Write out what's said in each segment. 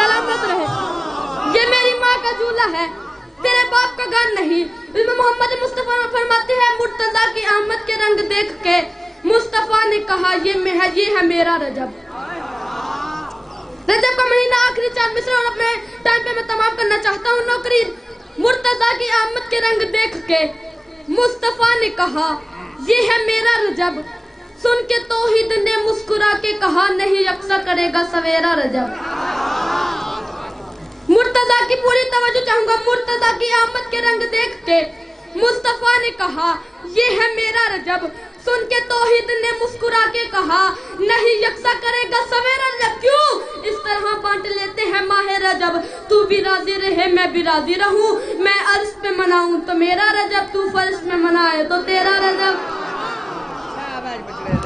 سلامت رہے. یہ میری ماں کا جھولا ہے، تیرے باپ کا گھر نہیں. علم محمد مصطفیٰ فرماتے ہیں مرتضیٰ کی آمد کے رنگ دیکھ کے مصطفیٰ نے کہا یہ ہے میرا رجب. رجب کا مہینہ آخری 4 مصرع اور اپنے ٹائم پہ میں تمام کرنا چاہتا ہوں. نوکری مرتضیٰ کی آمد کے رنگ دیکھ کے مصطفیٰ نے کہا یہ ہے میرا رجب. سن کے توحید نے مسکرا کے کہا نہیں یکساں کرے گا سویرا رجب. مرتضیٰ کی پوری توجہ چاہوں گا. مرتضیٰ کی آمد کے رنگ دیکھ کے مصطفیٰ نے کہا یہ ہے میرا رجب. سن کے توحید نے مسکرا کے کہا نہیں یکساں کرے گا سویرا رجب. کیوں اس طرح بانٹ لیتے ہیں ماہ رجب؟ تو بھی راضی رہے میں بھی راضی رہوں. میں عرش پہ مناؤں تو میرا رجب، تو فرش میں منائے تو تیرا رجب.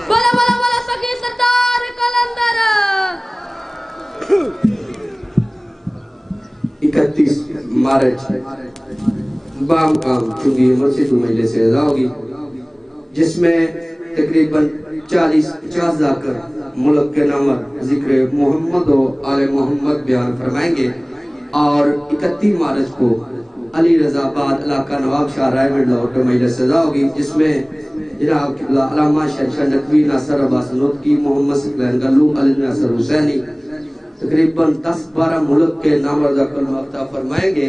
بولا بولا بولا سخی سردار قلندر. 31 مارچ بام کام چونگی مسجد مجلس اعزا ہوگی، جس میں تقریباً 40-50 ذاکر ملک کے نامور ذکر محمد و آل محمد بیان فرمائیں گے. اور 31 مارچ کو علی رضا آباد علاقہ نواب شاہ رائے منڈ لاہور کے مجلس اعزا ہوگی، جس میں جناب علامہ شہنشاہ نقوی ناصر عباس نوتکی، محمد ثقلین گلو، علی ناصر حسینی تقریباً 10-12 ملک کے نامور ذکر مفتہ فرمائیں گے.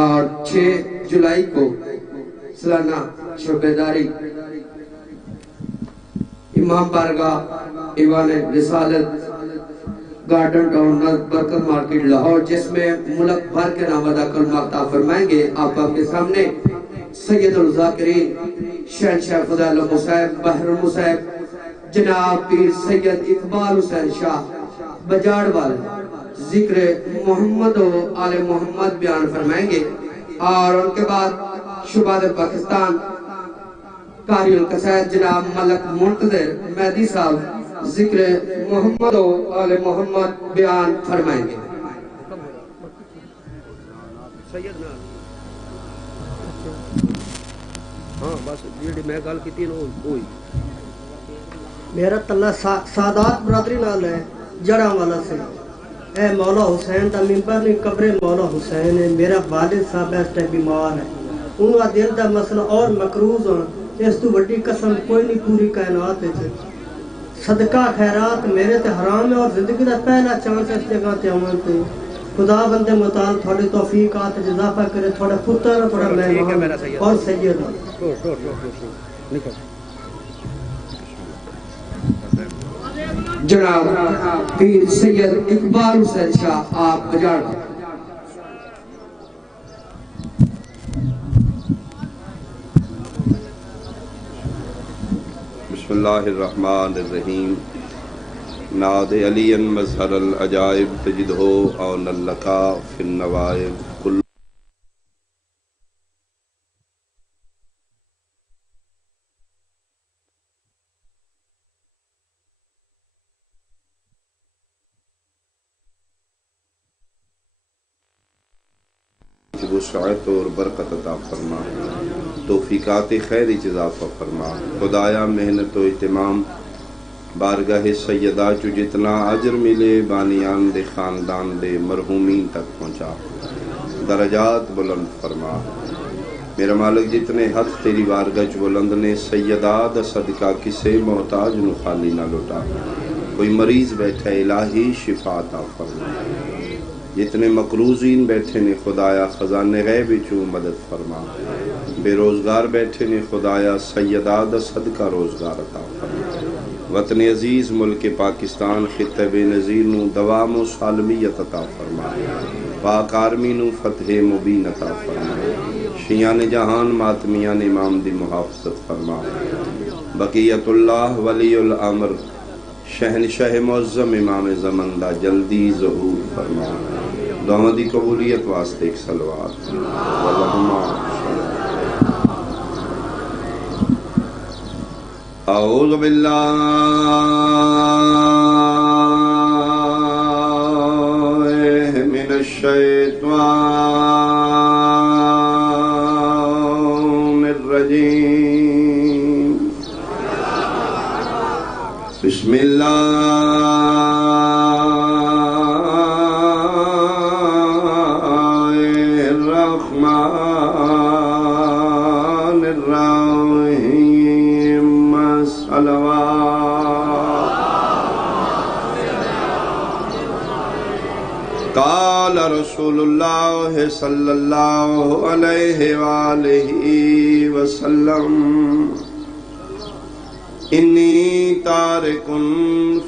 اور 6 جولائی کو سالانہ شعبیداری امام بارگاہ ایوان رسالت گارڈن ٹاؤن برکت مارکیٹ لاہور، جس میں ملک بھر کے نامور ذکر مفتہ فرمائیں گے. آپ کے سامنے سید الذاکرین شہنشاہ فضائل المصائب بحر المصائب جناب پیر سید اقبال حسین شاہ بجاڑ والے ذکر محمد و آل محمد بیان فرمائیں گے. اور ان کے بعد شباد پاکستان قاری القصائد جناب ملک منتظر مہدی صاحب ذکر محمد و آل محمد بیان فرمائیں گے. میرا تلہ سادات برادری نال ہے جڑا والا سے. اے مولا حسین دا ممبر نہیں قبر مولا حسین ہے. میرا والد صاحب اس ٹائم بیمار ہے، انہاں دل دا مسئلہ اور مقروض ہوں. اس تو بڑی قسم کوئی نہیں پوری کائنات ہے. صدقہ خیرات میرے تے حرام ہے اور زندگی دا پہلا چانس اس جگہ تے آمن تے. خدا بندے مطال تھوڑے توفیقات اضافہ کرے، تھوڑا پتر تھوڑا مہمان اور سید جناب پیر سید اقبال حسین شاہ آپ بجاڑ. بسم اللہ الرحمن الرحیم. ناد علی مظہر العجائب تجدہو اون لکا فی النوائب. کل وسعت اور برکت عطا فرما، توفیقات خیر اضافہ فرما. خدایا محنت و اہتمام بارگاہ سیدہ چو جتنا اجر ملے بانیان دے خاندان دے مرحومین تک پہنچا، درجات بلند فرما. میرا مالک جتنے ہاتھ تیری بارگاہ چو بلند نے سیدہ دا صدقہ کسے محتاج نو خالی نہ لوٹا. کوئی مریض بیٹھا الہی شفا عطا فرما. جتنے مقروضین بیٹھے نے خدایا خزانے غیب چو مدد فرما. بے روزگار بیٹھے نے خدایا سیدہ دا صدقہ روزگار عطا فرما. وطن عزیز ملک پاکستان خطہ بے نظیر نو دوام و سالمیت عطا فرما. پاک آرمی نو فتح مبین عطا فرما. شیعان جہان ماتمیان امام دی محافظت فرما. بقیت اللہ ولی الامر شہنشاہ معظم امام زمن دا جلدی ظہور فرما. دعا دی قبولیت واسطے ایک صلوات. اللہم اعوذ باللہ من الشیطان الرجیم. بسم اللہ قال رسول اللہ صلی اللہ علیہ وآلہ وسلم انی تارکن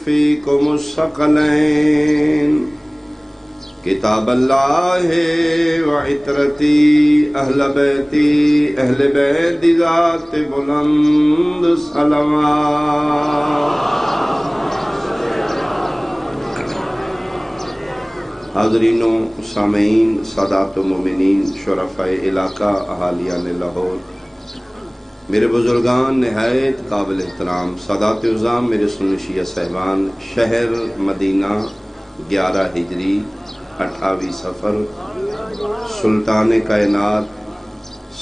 فیکم الثقلین کتاب اللہ و عطرتی اہل بیت ذات بلند صلوات۔ حاضرین و سامعین، سادات و مومنین، شرفاء علاقہ، اہالیان لاہور، میرے بزرگان نہایت قابل احترام، سادات عظام، میرے سنی شیعہ صاحبان، شہر مدینہ 11 ہجری 28 سفر، سلطان کائنات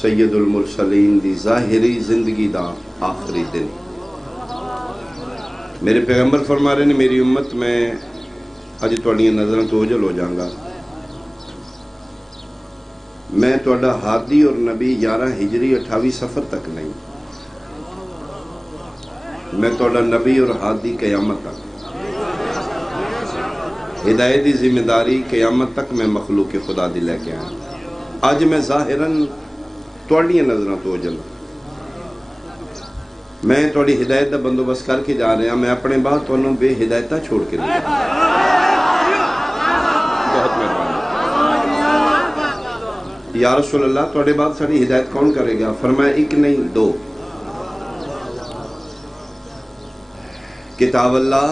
سید المرسلین دی ظاہری زندگی دا آخری دن۔ میرے پیغمبر فرما رہے نے میری امت میں اج تواڈیاں نظراں تو اوجھل ہو جاؤں گا، میں تواڈا ہادی اور نبی 11 ہجری 28 سفر تک نہیں، میں تواڈا نبی اور ہادی قیامت تک، ہدایت دی ذمہ داری قیامت تک میں مخلوق خدا دی لے کے آیا۔ آج میں ظاہراً تواڈیاں نظراں تو اوجھل، میں تواڈی ہدایت دا بندوبست کر کے جا رہا، میں اپنے بعد تانوں بے ہدایتہ چھوڑ کے نہیں جا۔ بہت مہربانی۔ یا رسول اللہ تواڈے بعد ساری ہدایت کون کرے گا؟ فرمایا ایک نہیں 2، کتاب اللہ،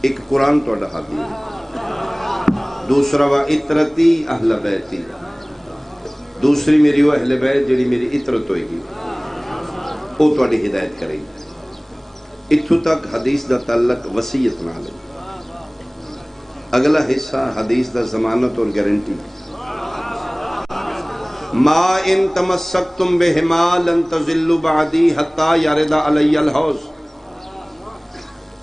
ایک قرآن تواڈا ہادی ہے، دوسرا وا عطرتی اہل بیتی، دوسری میری وہ اہل بیت جڑی میری عطرت ہوئے گی، وہ تواڈی ہدایت کرے گی۔ اتھو تک حدیث دا تعلق وصیت نال ہے۔ اگلا حصہ حدیث دا ضمانت اور گارنٹی۔ ما ان تمسکتم بہما لن تضلوا بعدی حتی یرد علی الحوض۔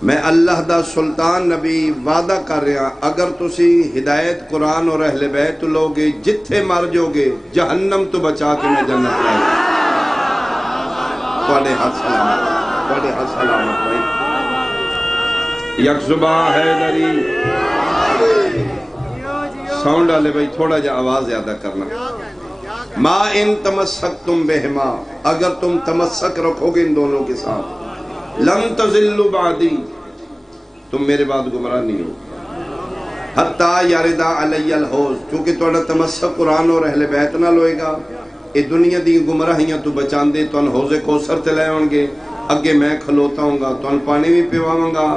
میں اللہ دا سلطان نبی وعدہ کر رہا، اگر تسی ہدایت قرآن اور اہل بیت لوگے جتھے مر جو گے جہنم تو بچا کے میں جنت لائے۔ تواڈے ہاتھ سلامت، تواڈے ہاتھ سلامت بھائی۔ یک زباں حیدری، ساؤنڈ والے بھائی تھوڑا جا آواز زیادہ کرنا۔ ما ان تمسکتم بہما، اگر تم تمسک رکھو گے ان دونوں کے ساتھ، لن تضلوا بعدی، تم میرے بعد گمراہ نہیں ہو، حتی یرد علی الحوض، چونکہ تھوڑا تمسک قرآن اور اہل بیت نہ لوئے گا، یہ دنیا دی گمراہیاں تو بچان دے، تو ان حوض کوثر تے لے ہوں گے، اگے میں کھلوتا ہوں گا، تو ان پانی بھی پیواں گا،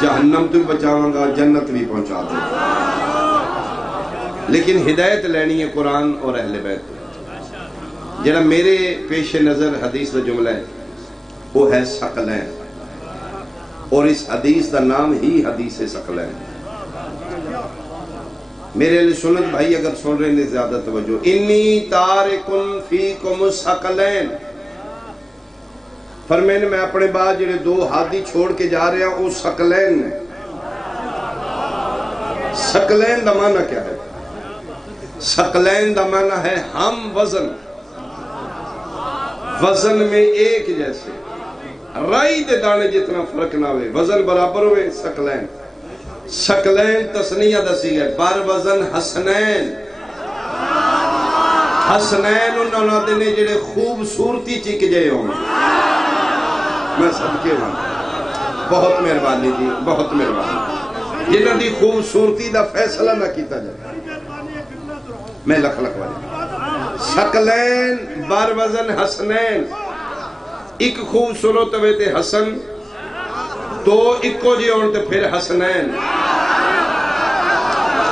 جہنم تو بھی بچاواں گا، جنت بھی پہنچا دے۔ لیکن ہدایت لینی ہے قرآن اور اہل بیت۔ جڑا میرے پیش نظر حدیث دا جملہ ہے وہ ہے ثقلین، اور اس حدیث دا نام ہی حدیث ثقلین۔ میرے علیہ سنت بھائی اگر سن رہے ہیں زیادہ توجہ، انی تارکن فیکم الثقلین، فرمائے میں اپنے بعد جڑے 2 ہادی چھوڑ کے جا رہے ہیں وہ ثقلین ہیں۔ ثقلین دا معنی کیا ہے؟ ثقلین دا معنی ہے ہم وزن، وزن میں ایک جیسے، رائی دے دانے جتنا فرق نہ ہوئے، وزن برابر ہوئے، ثقلین۔ ثقلین تسنیہ دسی گئے، بر وزن حسنین، حسنین انہوں نے جڑے خوبصورتی چک جائے ہوں۔ میں صدقے ہوں، بہت مہربانی جی، بہت مہربانی، جنہوں دی خوبصورتی دا فیصلہ نہ کیتا جائے، میں لکھ والے۔ ثقلین بر وزن حسنین، ایک خوبصورت ہوئے تے حسن، تو ایکو جی ہون تے پھر حسنین،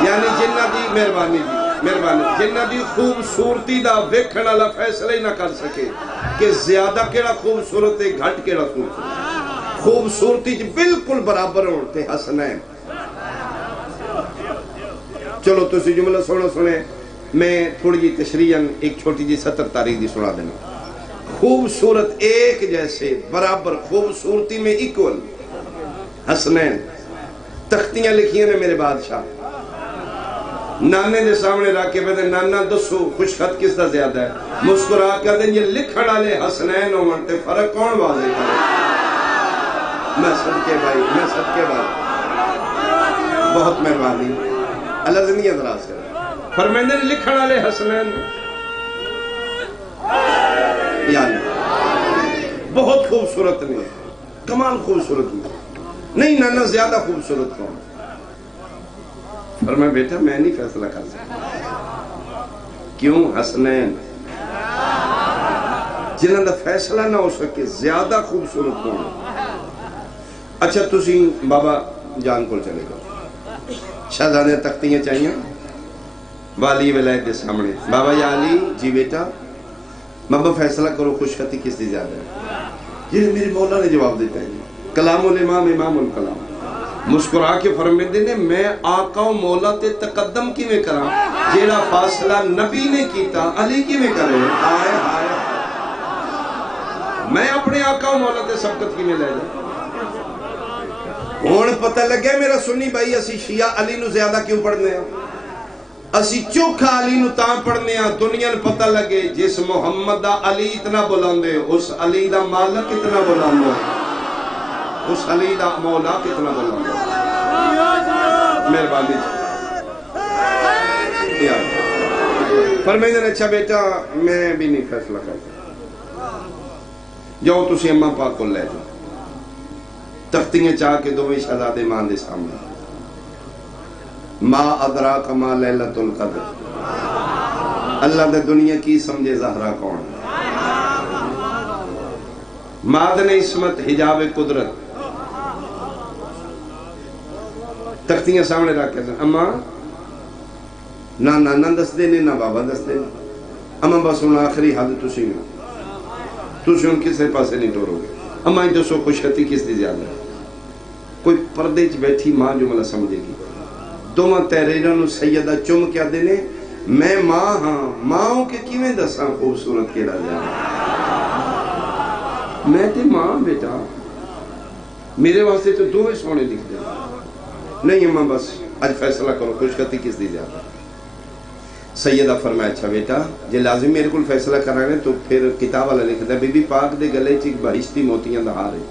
یعنی جنہ دی مہربانی جی، مہربانی، جنہ دی خوبصورتی دا ویکھن والا فیصلہ ہی نہ کر سکے کہ زیادہ کیڑا خوبصورت ہے گھٹ کیڑا خوبصورت، خوبصورتی جی بالکل برابر ہون تے حسنین۔ چلو تو اسی جملہ سنے، میں تھوڑی جی تشریحاً ایک چھوٹی جی 70 تاریخ دی سنا دینا۔ خوبصورت ایک جیسے برابر، خوبصورتی میں ایکول، حسنین۔ تختیاں لکھیاں نے میرے بادشاہ، نانے دے سامنے رکھ کے پہتے نانا دسو خوش خط کس دا زیادہ ہے، مسکرا کر دیں یہ لکھڑا لے حسنین ہو منتے، فرق کون واضح کرے؟ میں صدقے بھائی، میں صدقے بھائی، بہت مہربانی اللہ زندگی دراز کرے فرمائندے نے لکھن والے حسنین یعنی بہت خوبصورت نہیں کمال خوبصورت نہیں نانا زیادہ خوبصورت کون فرمایا بیٹا میں نہیں فیصلہ کر سکتا کیوں حسنین جنہاں دا فیصلہ نہ ہو سکے زیادہ خوبصورت کون اچھا تسی بابا جان کو چلے گا شہزادے تختیاں چاہیے والی ولایت کے سامنے بابا یا علی جی بیٹا بابا فیصلہ کرو خوشخطی کس دی زیادہ ہے یہ میری مولا نے جواب دیتا ہے کلام الامام امام الکلام مسکرا کے فرماتے نے میں آقا و مولا تے تقدم کی میں کرا جیڑا فاصلہ نبی نے کیتا علی کی میں کرے آئے آئے میں اپنے آقا و مولا تے سبقت کی میں لے جائے ہون پتہ لگے میرا سنی بھائی اسی شیعہ علی نو زیادہ کیوں پڑھنے ہیں اسی چوکھا علی نو تاں پڑھنے ہیں دنیا نے پتہ لگے جس محمد دا علی اتنا بلاندے اس علی دا مالک اتنا بلاندے اس علی دا مولا کتنا بلاندے مہربانی فرمائندے نے اچھا بیٹا میں بھی نہیں فیصلہ کرتا جاؤ تسی اماں پاک کو لے جاؤ تختیاں چاہ کے دو شہزادے مان دے سامنے ما ادراک ما لیلۃ القدر اللہ دے دنیا کی سمجھے زہرا کون معدن عصمت حجاب قدرت تختیاں سامنے رکھ کے اماں نہ نانا دس دے نہ بابا دس دے اماں بس ان آخری حد تسی ان کسے پاسے نہیں ٹورو گے اماں جو سو خوشخطی کس دی زیادہ ہے کوئی پردے چ بیٹھی ماں جو ملا سمجھے گی دو ماں تحریران سیدہ چم کیا دینے میں ماں ہاں ماں کے کیویں دساں خوبصورت کے راجہ میں تے ماں بیٹا میرے واسطے تو دو سونے لکھ دے نہیں اماں بس آج فیصلہ کرو خوشخطی کس دی زیادہ سیدہ فرمایا اچھا بیٹا جے لازم میرے کو فیصلہ کرانے تو پھر کتاب والا لکھ دے بی بی پاک دے گلے چک بہشتی موتیاں دا ہار ہے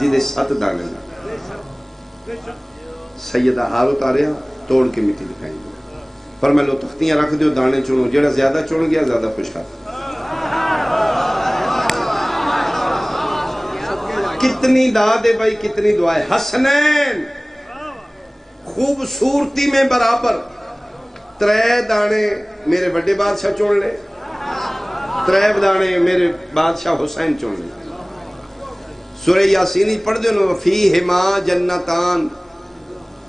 جی دے 7 دانے دا سیدہ ہار اتاریا توڑ کے مٹی دکھائیں گے فرمایا لو تختیاں رکھ دیو دانے چنو جڑا زیادہ چن گیا زیادہ خوش کھاتا کتنی داد ہے بھائی کتنی دعائیں حسنین خوبصورتی میں برابر 3 دانے میرے بڑے بادشاہ چون لے 3 دانے میرے بادشاہ حسین چون لے سورہ یاسینی پڑھ دو فیہما جنتان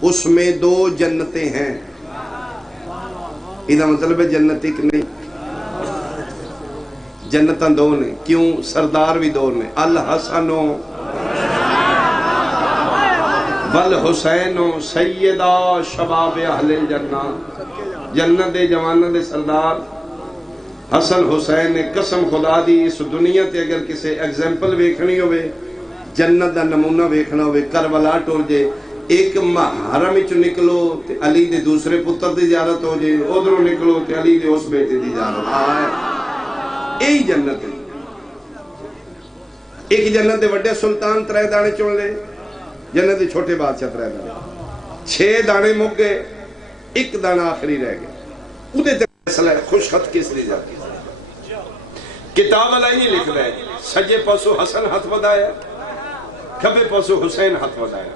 اس میں 2 جنتیں ہیں ادھا مطلب ہے جنت ایک نہیں جنتاں 2 نے کیوں سردار بھی 2 نے الحسنو والحسینو سیدہ شباب اہل الجنہ جنت دے جوانہ دے سردار حسن حسین نے قسم خدا دی اس دنیا تے اگر کسے ایگزامپل ویکھنی ہوئے جنت دا نمونہ ویکھنا ہوئے کربلا ٹور جے ایک حرم وچ نکلو تے علی دے دوسرے پتر دی زیارت ہو جے ادھروں نکلو تے علی دے اس بیٹے دی زیارت یہی جنت ہے ایک جنت دے وڈے سلطان 3 دانے چون لے جنت دے چھوٹے بادشاہ 3 دانے 6 دانے مک گئے 1 دانہ آخری رہ گئے ادھے تے فیصلہ ہے خوش خط کس دی جاتی کتاب علیہ نہیں لکھ رہے سجے پاسو حسن ہاتھ بدایا کھبے پاسو حسین ہاتھ بدایا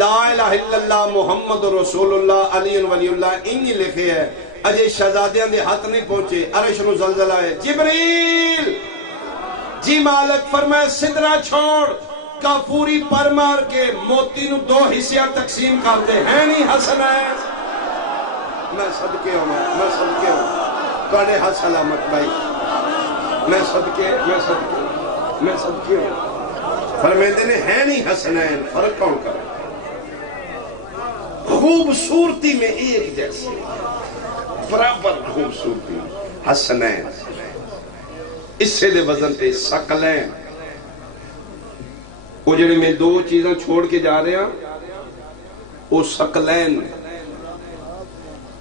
لا الہ الا اللہ محمد رسول اللہ علی ولی اللہ انہی لکھے ہے اجے شہزادیاں دے ہاتھ نہیں پہنچے عرش نو زلزلہ ہے جبریل جی مالک فرمائے صدرہ چھوڑ کافوری پر مار کے موتی نو 2 حصیاں تقسیم کرتے ہیں نہیں حسن ہے میں صدقے ہوں توڑے ہاتھ سلامت بھائی میں صدقے ہوں فرمیدے نے ہے نہیں حسنین فرق کون کرے خوبصورتی میں ایک جیسے برابر خوبصورتی حسنین اس سے دے وزن تے سقلین وہ جنہیں میں 2 چیزیں چھوڑ کے جا رہے ہیں وہ سقلین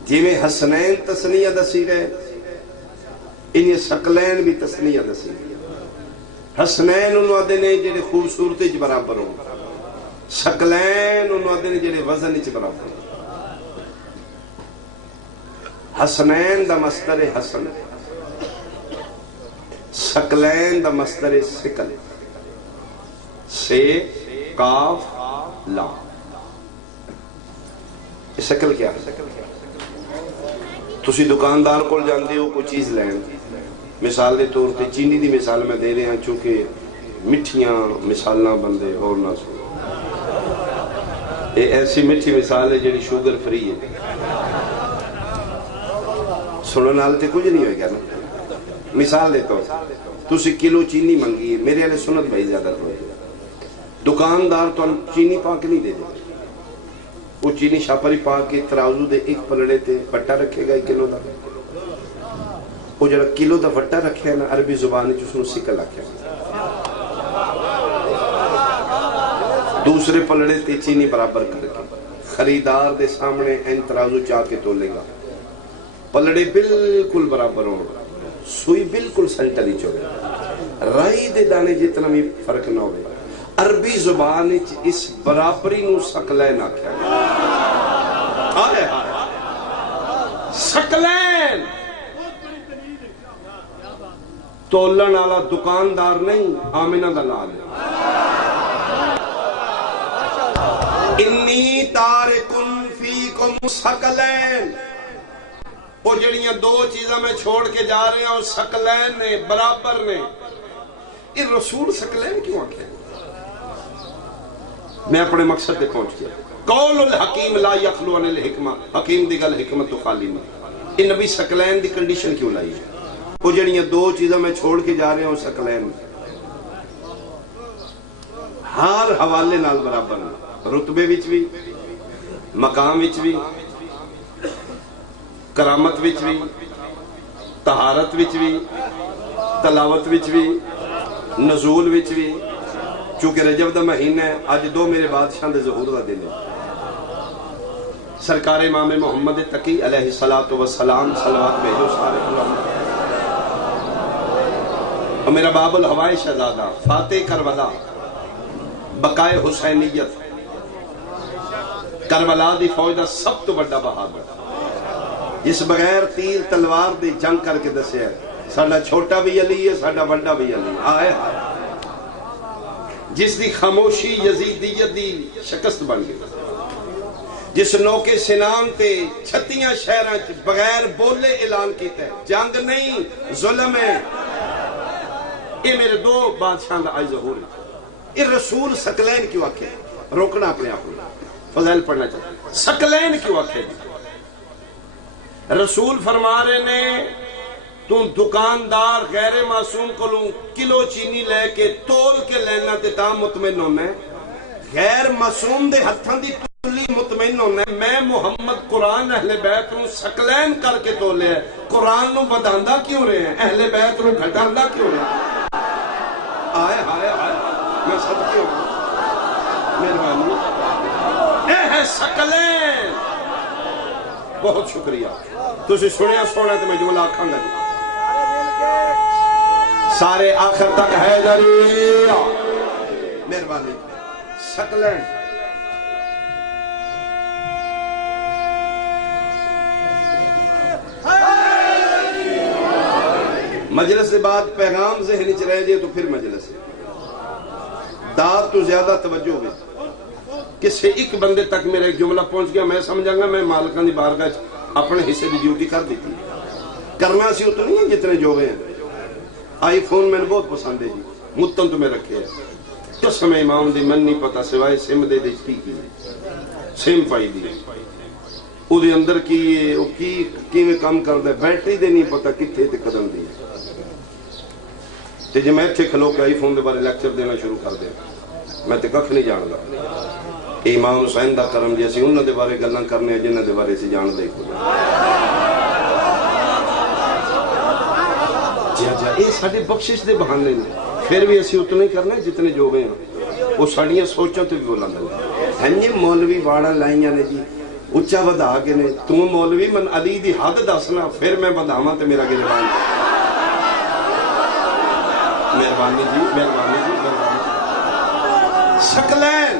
جی میں حسنین تسنیہ دسی رہے انہیں سقلین بھی تسنیہ دسی رہے حسنین انہوں آدھے نہیں جنہیں خوبصورتی برابر ہوں شکلین انہوں نے جڑے وزن چ برابر، حسنین دا مصدر حسن، شکلین دا مصدر سکل، سے کاف لا. شکل کیا ہے؟ تسی دکاندار کو جاندے ہو کوئی چیز لین، مثال دے طور تے چینی دی مثال میں دے رہے ہیں چونکہ مٹھیاں مثالاں بندے اور نہ سو. یہ ایسی مٹھی مثال ہے جڑی شوگر فری ہے، سنن نال تے کچھ نہیں ہوئے گا نا. مثال دیتا ہوں، تسی کلو چینی منگی ہے، میرے والے سنت بھائی زیادہ تو دکاندار تو چینی پاک نہیں دے دے، وہ چینی شاپری پاک کے ترازو دے ایک پلڑے تے بٹا رکھے گا 1 کلو دا. وہ جڑا کلو دا بٹا رکھے ہے نا عربی زبان وچ اس نوں سکل آکھیا. دوسرے پلڑے تے چینی برابر کر کے خریدار دے سامنے این ترازو چاہ کے تولے گا، پلڑے بالکل برابر ہوں، سوئی بالکل سینٹر ہی چوڑے، رائی دے دانے جتنا بھی فرق نہ ہوئے. عربی زبان اس برابری نو سکلین آکھیا گیا. آئے سکلین تولن والا دکاندار نہیں، آمنہ دا لال ہے. انی تارکن فیکم سکلین، وہ جڑیاں 2 چیزاں میں چھوڑ کے جا رہے ہیں وہ سکلین نے، برابر نے. یہ رسول سکلین کیوں آکھے؟ میں اپنے مقصد پہ پہنچ گیا. قول الحکیم لا یخلو عن الحکمہ، حکیم دی گل حکمت تو خالی نہیں. یہ نبی سکلین دی کنڈیشن کیوں لائی ہے؟ وہ جڑیاں 2 چیزاں میں چھوڑ کے جا رہے ہیں وہ سکلین ہر حوالے نال برابر ہیں، رتبے وچ بھی، مقام وچ بھی، کرامت وچ بھی، طہارت وچ بھی، تلاوت وچ بھی، نزول وچ بھی. چونکہ رجب دا مہینہ ہے، آج 2 میرے بادشاہ دے ظہور دا دن ہے. سرکار امام محمد تقی علیہ السلام صلوات بھیجو سارے علماء. اور میرا باب الہوائے شہزادہ، فاتح کربلا، بقائے حسینیت، کربلا دی فوج دا سب تو بڑا بہادر، جس بغیر تیر تلوار دی جنگ کر کے دسیا ہے ساڈا چھوٹا بھی علی ہے، ساڈا بڑا بھی علی. آئے جس دی خاموشی یزیدیت دی شکست بن گئی، جس نوکے سنان تے 36 شہراں بغیر بولے اعلان کیتا ہے جنگ نہیں ظلم ہے. یہ میرے 2 بادشاہ دا آئی ظہور ہے. یہ رسول سکلین کیوں آکھے؟ روکنا اپنے آپ کو، فضائل پڑھنا چاہتے. سکلین کیوں آکھے؟ رسول فرما رہے نے تم دکاندار غیر معصوم کو لوں کلو چینی لے کے تول کے لینا تے تا مطمئن ہونا ہے، غیر معصوم دے ہتھاں دی تولی مطمئن ہونا ہے. میں محمد قرآن اہل بیت نو سکلین کر کے تولے ہے، قرآن نو بداندہ کیوں رہے ہیں، اہل بیت نو گھٹاندہ کیوں رہے ہیں؟ آئے آئے آئے میں صدقے ہوں مہربانی. اے ہے سکلین. بہت شکریہ. تسی سنیا سونا تو میں جملہ آکھاں گا سارے آخر تک ہے ذریعہ. مہربانی. سکلین مجلس سے بعد پیغام ذہن چ رہ جائے تو پھر مجلس ہے. داد تو زیادہ توجہ ہوگی. کسی ایک بندے تک میرا ایک جملہ پہنچ گیا میں سمجھا گا میں مالکان دی بارگاہ اپنے حصے دی ڈیوٹی کر دیتی. کرنا سی اتنی ہیں جتنے جو گئے ہیں. آئی فون میں نے بہت پسند ہے جی، متن تو میں رکھے ہیں. قسم امام دی من نہیں پتا سوائے سم دے دیچتی کی سم پائی دی او دے اندر کی میں کام کر دے بیٹری دے نہیں پتا کتھے تے قدم دی. تے جی میں اتھے کھلو کے آئی فون دے بارے لیکچر دینا شروع کر دے میں تے ککھ نہیں جان گا. امام حسین دا کرم جیسی انہوں دے بارے گلاں کرنے جنہ دے بارے سے جان دے کو جا اے ساڑھے بخشش دے بہانے نے. پھر بھی اسی اتنے کرنا جتنے جو گئے ہیں وہ ساڑھیاں سوچوں تو بھی بولا دے ہیں. مولوی واڑا لائیاں نے جی اچھا بدا کے نے تم مولوی من علی دی حد دسنا پھر میں بداواں تے میرا گربان. مہربانی جی مہربانی جی مہربانی. سکلین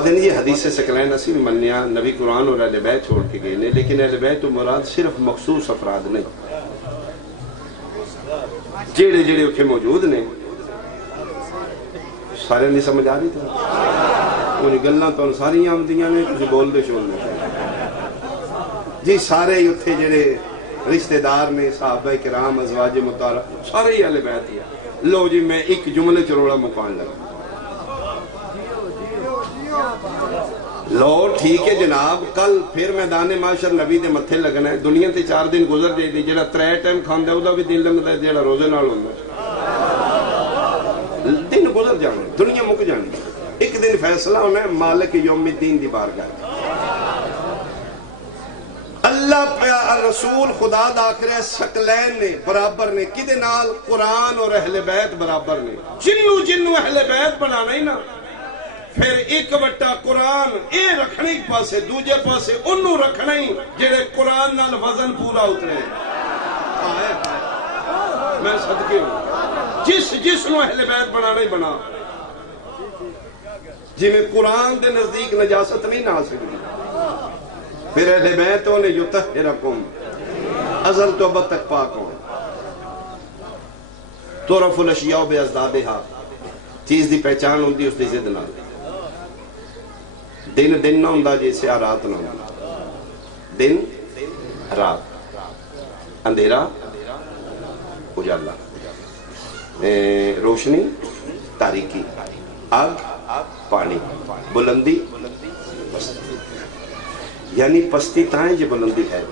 دن یہ حدیث ثقلین اسی بھی منیا نبی قرآن اور اہل بیت چھوڑ کے گئے نے، لیکن اہل بیت تو مراد صرف مخصوص افراد نہیں، جیڑے جیڑے اتنے موجود نے سارے نہیں سمجھ آ رہی تھی ان گلاں تو ساری آمدیاں نے تسی بول دے شون جی سارے اتنے جڑے رشتہ دار نے صحابہ کرام ازواج مطہرہ سارے ہی اہل بیت ہی لو جی میں ایک جملے چروڑا مکان لگا لو ٹھیک ہے جناب کل پھر میدان معاشر نبی دے متھے لگنا ہے دنیا تے 4 دن گزر جائے دی جڑا 3 ٹائم کھاندا ہے او بھی دن لنگدا ہے جڑا روزے نال ہوندا دن گزر جانے دنیا مک جانی ایک دن فیصلہ ہونا ہے مالک یوم الدین دی بارگاہ اللہ رسول خدا دا آخر ثقلین نے برابر نے کدے نال قرآن اور اہل بیت برابر نے جنو اہل بیت بنانا ہی نا پھر ایک بٹا قرآن اے رکھنے ایک پاسے دوجے پاسے انہوں رکھنا ہی جڑے قرآن نال وزن پورا اترے میں صدقے ہوں جس نو اہل بیت بنانا ہی بنا جی میں قرآن دے نزدیک نجاست نہیں نہ آ سکتی پھر اہل بیتوں نے یطہرکم ازل تو ابد تک پاک ہوں تعرف الاشیاء بازدادہا چیز دی پہچان ہوندی اس دی ضد نہ دن نہ ہوندا جیسے رات نہ ہوندا دن رات اندھیرا اجالا روشنی تاریکی آگ پانی بلندی پستی یعنی پستی تائیں جو بلندی ہے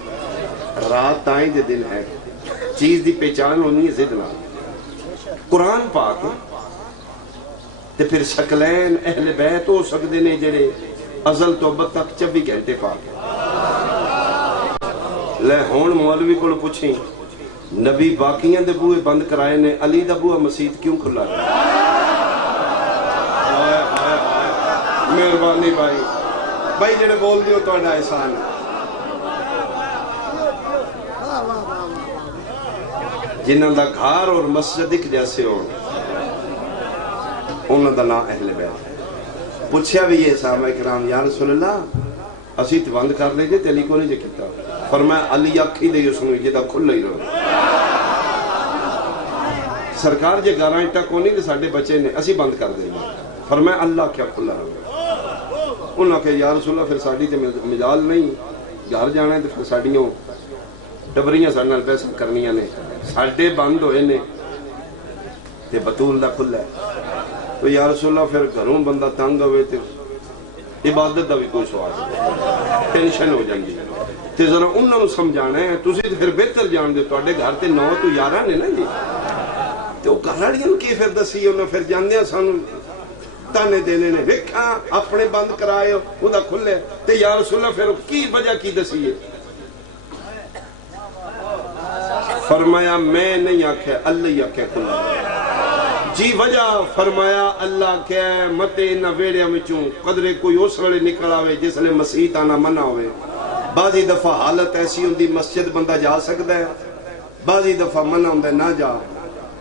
رات تائیں جو دن ہے چیز دی پہچان ہونی ہے ضد نہ قرآن پاک تے پھر ثقلین اہل بیت ہو سکتے نے جڑے ازل تو ابد تک 24 گھنٹے پاک لے ہون مولوی کو پوچھیں نبی باقیاں دے بوئے بند کرائے نے علی دا بوئے مسجد کیوں کھلا رہا مہربانی بھائی جڑے بول دیو تو اڈا احسان جنہاں دا گھار اور مسجد ایک جیسے ہو انہاں دا نام اہل بیت پوچھیا بھی یہ صحابہ کرام یا رسول اللہ اسی تو بند کر لے گے تیلی کو نہیں جے کیتا فرمایا علی اکھی دے اس نے یہ دا کھلا ہی رہو سرکار جے گاراں اٹا کو نہیں کہ ساڑھے بچے نے اسی بند کر دیں گے فرمایا اللہ کیا کھلا رہو انہاں کہ یا رسول اللہ پھر ساڑھی تے مجال نہیں گھر جانا ہے تو پھر ساڑھیوں ڈبریاں ساڑھے نال پیسہ کرنیاں نے ساڑھے بند ہوئے نے تے بطول دا کھلا ہے تو یا رسول اللہ پھر گھروں بندہ تنگ ہوئے تے عبادت دا بھی کوئی سوال ٹینشن ہو جائیں گی تے ذرا انہوں نے سمجھانا ہے تسی تے پھر بہتر جان دے تو اڈے گھر تے 9 تو 11 نے نا جی تو گھراڑیاں کی پھر دسی انہوں پھر جاندے ہیں سانو تانے دینے نے ویکھاں اپنے بند کرائے او دا کھلے تے یا رسول اللہ پھر کی وجہ کی دسی ہے فرمایا میں نہیں آکھے اللہ ہی آکھے کھلا جی وجہ فرمایا اللہ کہ متے نہ ویڑیا مچوں قدرے کوئی اس وڑے نکل آوے جس لئے مسیح آنا منع ہوئے بعضی دفعہ حالت ایسی ہوندی مسجد بندہ جا سکتا ہے بعضی دفعہ منع ہوندہ نہ جا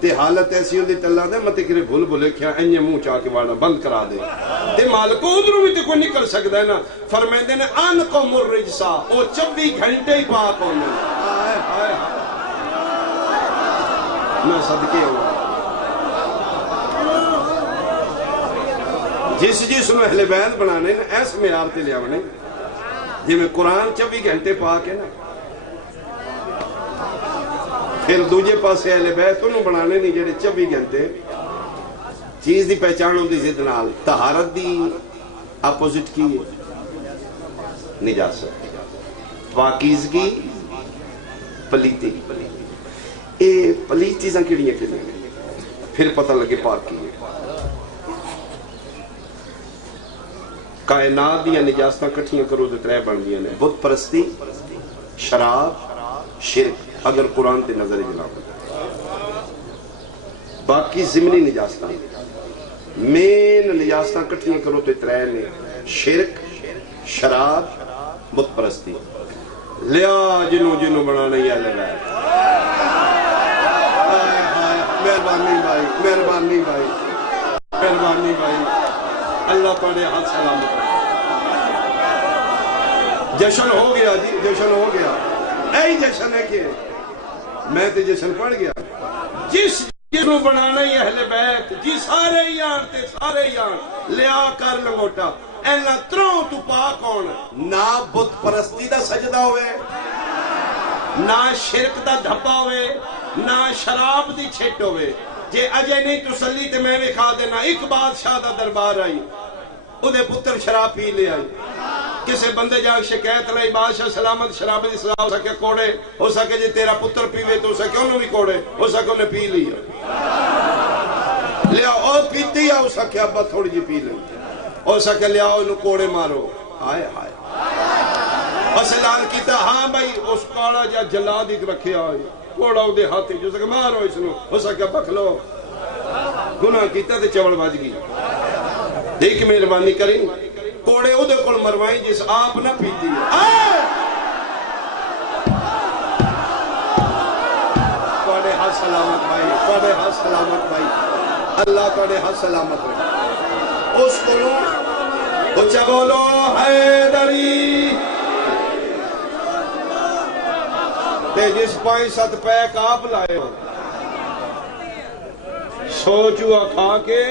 تے حالت ایسی ہوندی تلہ دے متے کرے بھول بھولے کیا انجے منہ چاہ کے وارنا بند کرا دے تے مالکو ادھروں بھی تے کوئی نکل سکتا ہے نا فرمیندے نے آنکم الرجسا او 24 گھنٹے ہی پاک ہونے میں صدقے ہوا جس نو اہل بیت بنانے نا ایس معیار تے لے آونے جی میں قرآن 24 گھنٹے پاک ہے نا پھر دوجے پاسے اہل بیت انہوں بنانے نہیں جڑے 24 گھنٹے چیز دی پہچان ہوندی ضد نال طہارت دی اپوزٹ کی نجاست پاکیزگی پلیتی اے پلیت چیزاں کیڑیاں پھر پتہ لگے پاک کی ہے کائنات دیا نجاستہ کٹھیاں کرو تو 3 بن دیا نے بت پرستی شراب شرک اگر قرآن تے نظر جلاب باقی زمنی نجاستہ مین نجاستہ کٹھیاں کرو تو 3 نے شرک شراب بت پرستی لیا جنوں بنانا ہی لگا مہربانی بھائی اللہ تھوڑے ہاتھ سلامت رکھے۔ جشن ہو گیا جی، جشن ہو گیا، ایہی جشن ہے کہ میں تے جشن پڑھ گیا جس جنو بنانا ہی اہل بیت جی سارے یار تے سارے یار لیا کر لنگوٹا اینا تروں تو پاک ہون نہ بت پرستی دا سجدہ ہوئے نہ شرک دا دھپا ہوئے نہ شراب دی چھٹ ہوئے جے اجے نہیں تسلی تے میں بھی کھا دینا ایک بادشاہ دا دربار آئی ادھے پتر شراب پی لے آئی کسے بندے جاگ شکایت لائی بادشاہ سلامت شراب دی سزا ہو سکے کوڑے ہو سکے جے تیرا پتر پیوے تو ہو سکے انہوں بھی کوڑے ہو سکے انہیں پی لیا لیا او پیتی ہے ہو سکے ابا تھوڑی جی پی لیں ہو سکے لیا انہوں کوڑے مارو آئے آئے اسلام کیتا ہاں بھائی اس کاڑا جا جلا دیکھ رکھے آئے کوڑا ہو دے ہاتھی جو سکے مارو اس نو ہو سکے بکھلو گناہ کیتا تے چوڑ باج گئی دیکھ مہربانی کریں کوڑے ادھے کل مروائیں جس آپ نہ پیتی ہے کوڑے ہاتھ سلامت بھائی کوڑے ہاتھ سلامت بھائی اللہ کوڑے ہاتھ سلامت بھائی اس کلو اچھا بولو حیدری تے جس 5-7 پیک آپ لائے ہو سوچوا کھا کے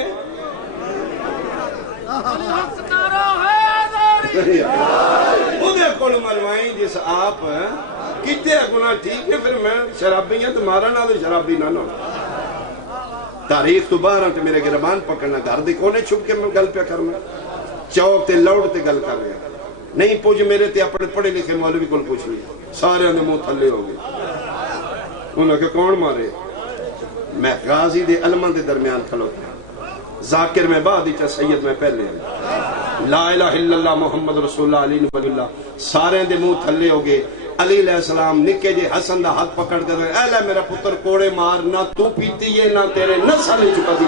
ادھے کل مروائیں جس آپ کتے گناہ ٹھیک ہے پھر میں شرابی ہیں تمہارا نہ تو شرابی نہ نہ تاریخ تو باہر ہیں میرے گربان پکڑنا گھر دی کونے چھپ کے میں گل پہ کرنا چوک تے لوڑ تے گل کر رہے ہیں نہیں پوچھ میرے تے اپنے پڑھے لکھے مولوی کل پوچھ لیا سارے اندھے منہ تھلے ہو گئے انہوں نے کہ کون مارے میں غازی دے علماء دے درمیان کھلوتا ذاکر میں بعد اچھا سید میں پہلے لا الہ الا اللہ محمد رسول اللہ علیہ ولی اللہ سارے دے منہ تھلے ہو گئے علی علیہ السلام نکے جے حسن دا ہاتھ پکڑ دے رہے اے لے میرا پتر کوڑے مار نہ تو پیتی ہے نہ تیرے نسل لے چکا دی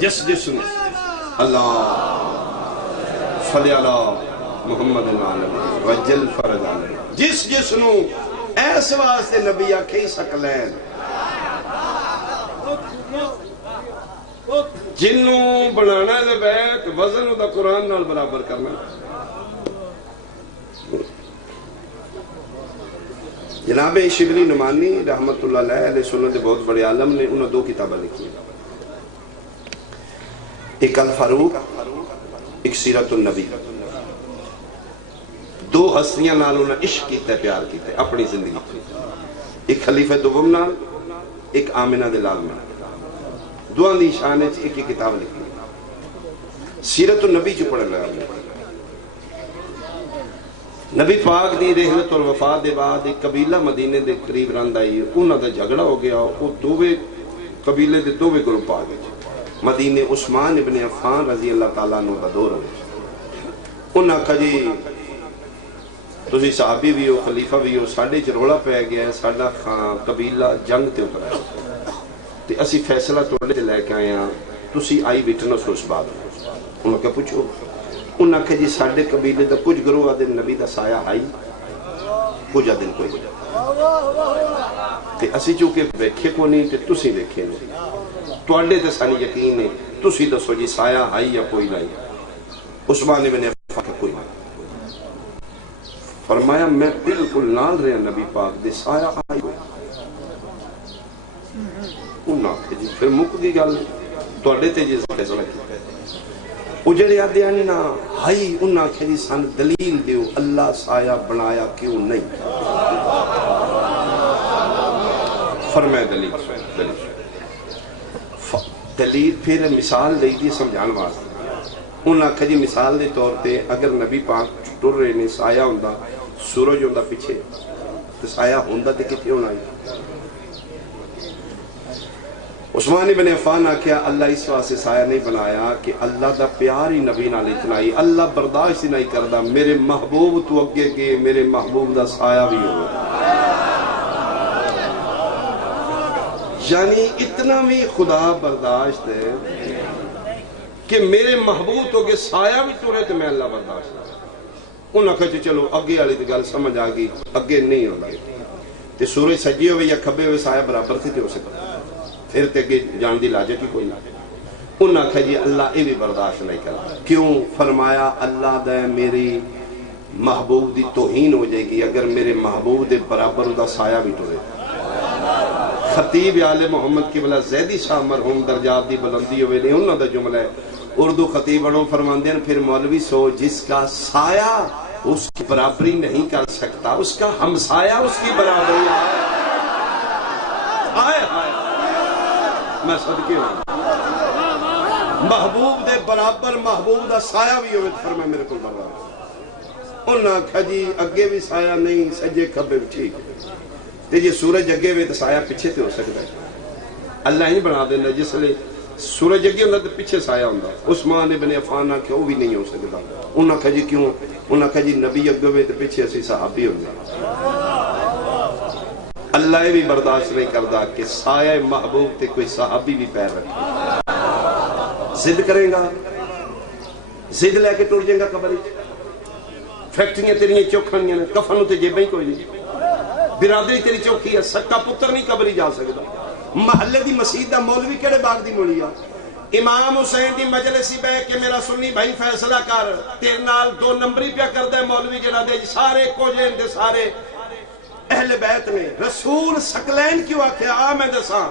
جس جسم اللہ صلی اللہ محمد العالم وجل فرد عالم جس جسنو ایس واسطے نبی آکھیں سکلین جنوں بنانا ہے بیت وزن دا قرآن نال برابر کرنا جناب شبلی نمانی رحمت اللہ علیہ سنت بہت بڑے عالم نے انہوں 2 کتابیں لکھی ایک الفاروق ایک سیرت النبی 2 ہستیاں نال انہوں نے عشق کیتا ہے پیار کیتا ہے اپنی زندگی ایک خلیفہ دوم نال ایک آمنہ دلال میں دوان دی شانے ایک ہی کتاب لکھی سیرت النبی جو پڑھ لگا نبی پاک دی رحلت اور وفات دے بعد ایک قبیلہ مدینے دے قریب رند آئی انہوں دا جھگڑا ہو گیا وہ 2 قبیلے دے 2 گروپ آ گئے مدینے عثمان ابن عفان رضی اللہ تعالیٰ عنہ دا دور ہوئے انہاں کہا جی تسی صحابی بھی ہو خلیفہ بھی ہو ساڑھے چروڑا پہ گیا ہے ساڑھا قبیلہ جنگ تے اتر ہے تے اسی فیصلہ توڑے لے کے آئے ہیں تسی آئی بیٹھنا سو اس بات انہوں کہا پوچھو انہاں کہا جی ساڑھے قبیلے دا کچھ گروہ آدھن نبی دا سایہ آئی کچھ آدھن کوئی تے اسی چونکہ بیٹھے کو نہیں تے تسی بیٹھے نہیں تو اڈے تے سانی یقین ہے تسی دسو جی سایہ آئی یا کوئی نہیں عثمان بن عفان کا کوئی نہیں فرمایا میں بالکل نال رہا نبی پاک دے سایہ آئی ہوئی انہاں کہ جی پھر مک دی گل تو اڈے تے جی فیصلہ کیتا ہے اجڑے آدھے آنی نا ہائی انہاں کہ جی سان دلیل دیو اللہ سایہ بنایا کیوں نہیں فرمایا دلیل دلیل پھر مثال دے دی سمجھان واسطے انہاں کہا جی مثال دے طور پہ اگر نبی پاک ٹر رہے نے سایہ ہوندہ سورج ہوندہ پیچھے تو سایہ ہوندہ تے کتنے ہونا ہے عثمان بن عفان آکھیا اللہ اس واسطے سایہ نہیں بنایا کہ اللہ دا پیار ہی نبی نال اتنا ہی اللہ برداشت نہیں کردہ میرے محبوب تو اگے گئے میرے محبوب دا سایہ بھی ہوگا یعنی اتنا بھی خدا برداشت ہے کہ میرے محبوب تو کہ سایہ بھی ٹرے تو میں اللہ برداشت انہاں کہتے چلو اگے والی تے گل سمجھ آ گئی اگے نہیں ہوندا تے سورج سجے ہوئے یا کھبے ہوئے سایہ برابر تھی تے ہو سکتا پھر تے اگے جان دی لاجت ہی کوئی نہ انہاں کہا جی اللہ یہ بھی برداشت نہیں کرتا کیوں فرمایا اللہ دے میری محبوب دی توہین ہو جائے گی اگر میرے محبوب دے برابر دا سایہ بھی ٹرے خطیب آل محمد کی بلا زیدی صاحب مرحوم درجات دی بلندی ہوئے نہیں انہوں دا جملہ ہے اردو خطیب اڑوں فرماندے ہیں پھر مولوی سو جس کا سایہ اس کی برابری نہیں کر سکتا اس کا ہمسایہ اس کی برابری آئے میں صدقے ہوں محبوب دے برابر محبوب دا سایہ بھی ہوئے فرمائے میرے کو برابر انہاں کھجی اگے بھی سایہ نہیں سجے کھبے بھی ٹھیک تے یہ سورج اگے ہوئے تو سایہ پیچھے تے ہو سکتا ہے اللہ ہی بنا دینا جس لئے سورج اگے ہوندہ تو پیچھے سایہ ہوندہ عثمان ابن عفان کہ وہ بھی نہیں ہو سکتا انہاں کہا جی کیوں انہاں کہا جی نبی اگے ہوئے تو پیچھے اسی صحابی ہوندہ اللہ بھی برداشت نہیں کردہ کہ سایہ محبوب تے کوئی صحابی بھی پیر رکھے زد کریں گا زد لے کے ٹوٹ جائیں گا قبر فیکٹریاں تیریاں چوکھانیاں کفنوں تے جیبیں کوئی نہیں برادری تیری چوکی ہے سکا پتر نہیں قبری جا سکتا محلے دی مسجد دا مولوی کیڑے باغ دی مولیا امام حسین دی مجلسی بے کہ میرا سنی بھائی فیصلہ کر تیر نال 2 نمبری پیا کر دے مولوی جڑا دے سارے کوجین دے سارے اہل بیت نے رسول سکلین کیوں آکھے میں دساں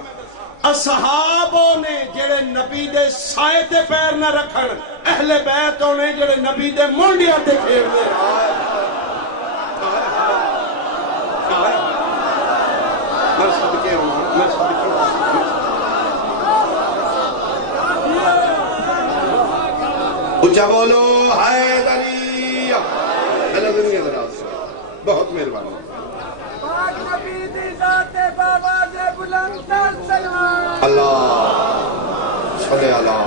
اصحابوں نے جڑے نبی دے سائے تے پیر نہ رکھن اہل بیتوں نے جڑے نبی دے منڈیاں تے پھیر دے اچھا بولو حیدری بہت مہربانی اللہ صلی اللہ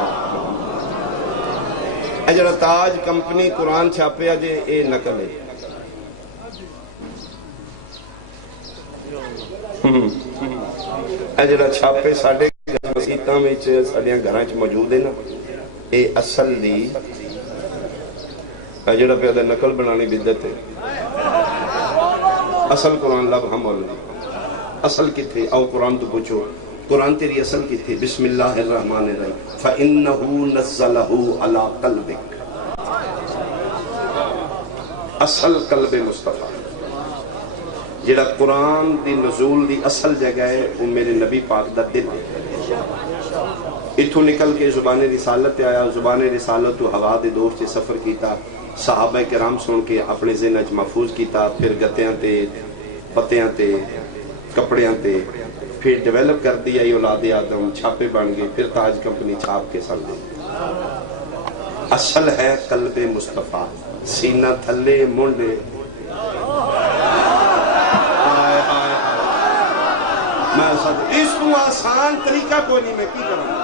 اے جڑا تاج کمپنی قرآن چھاپے اجے اے نقل ہے اے جڑا چھاپے ساڑھے مسیطہ میں ساڑھیاں گھران چھ موجود ہے نا اے اصل دی اے جڑا پیدا نقل بنانی بدت ہے اصل قرآن لب ہم والدی اصل کی تھے او قرآن تو پوچھو قرآن تیری اصل کی تھی بسم اللہ الرحمن الرحیم فَإِنَّهُ نَزَّلَهُ عَلَىٰ قَلْبِكَ اصل قلب مصطفیٰ جڑا قرآن دی نزول دی اصل جگہ ہے وہ میرے نبی پاک دا دل ہے اتھو نکل کے زبان رسالت آیا زبان رسالت تو ہوا دے دور سے سفر کیتا صحابہ کرام سن کے اپنے ذہن وچ محفوظ کیتا پھر گتیاں تے پتیاں تے کپڑیاں تے پھر ڈیولپ کر دیا یہ اولاد آدم چھاپے بن گئے پھر تاج کمپنی چھاپ کے سن دی اصل ہے قلب مصطفیٰ سینہ تھلے منڈے اس کو آسان طریقہ کوئی نہیں میں کی کروں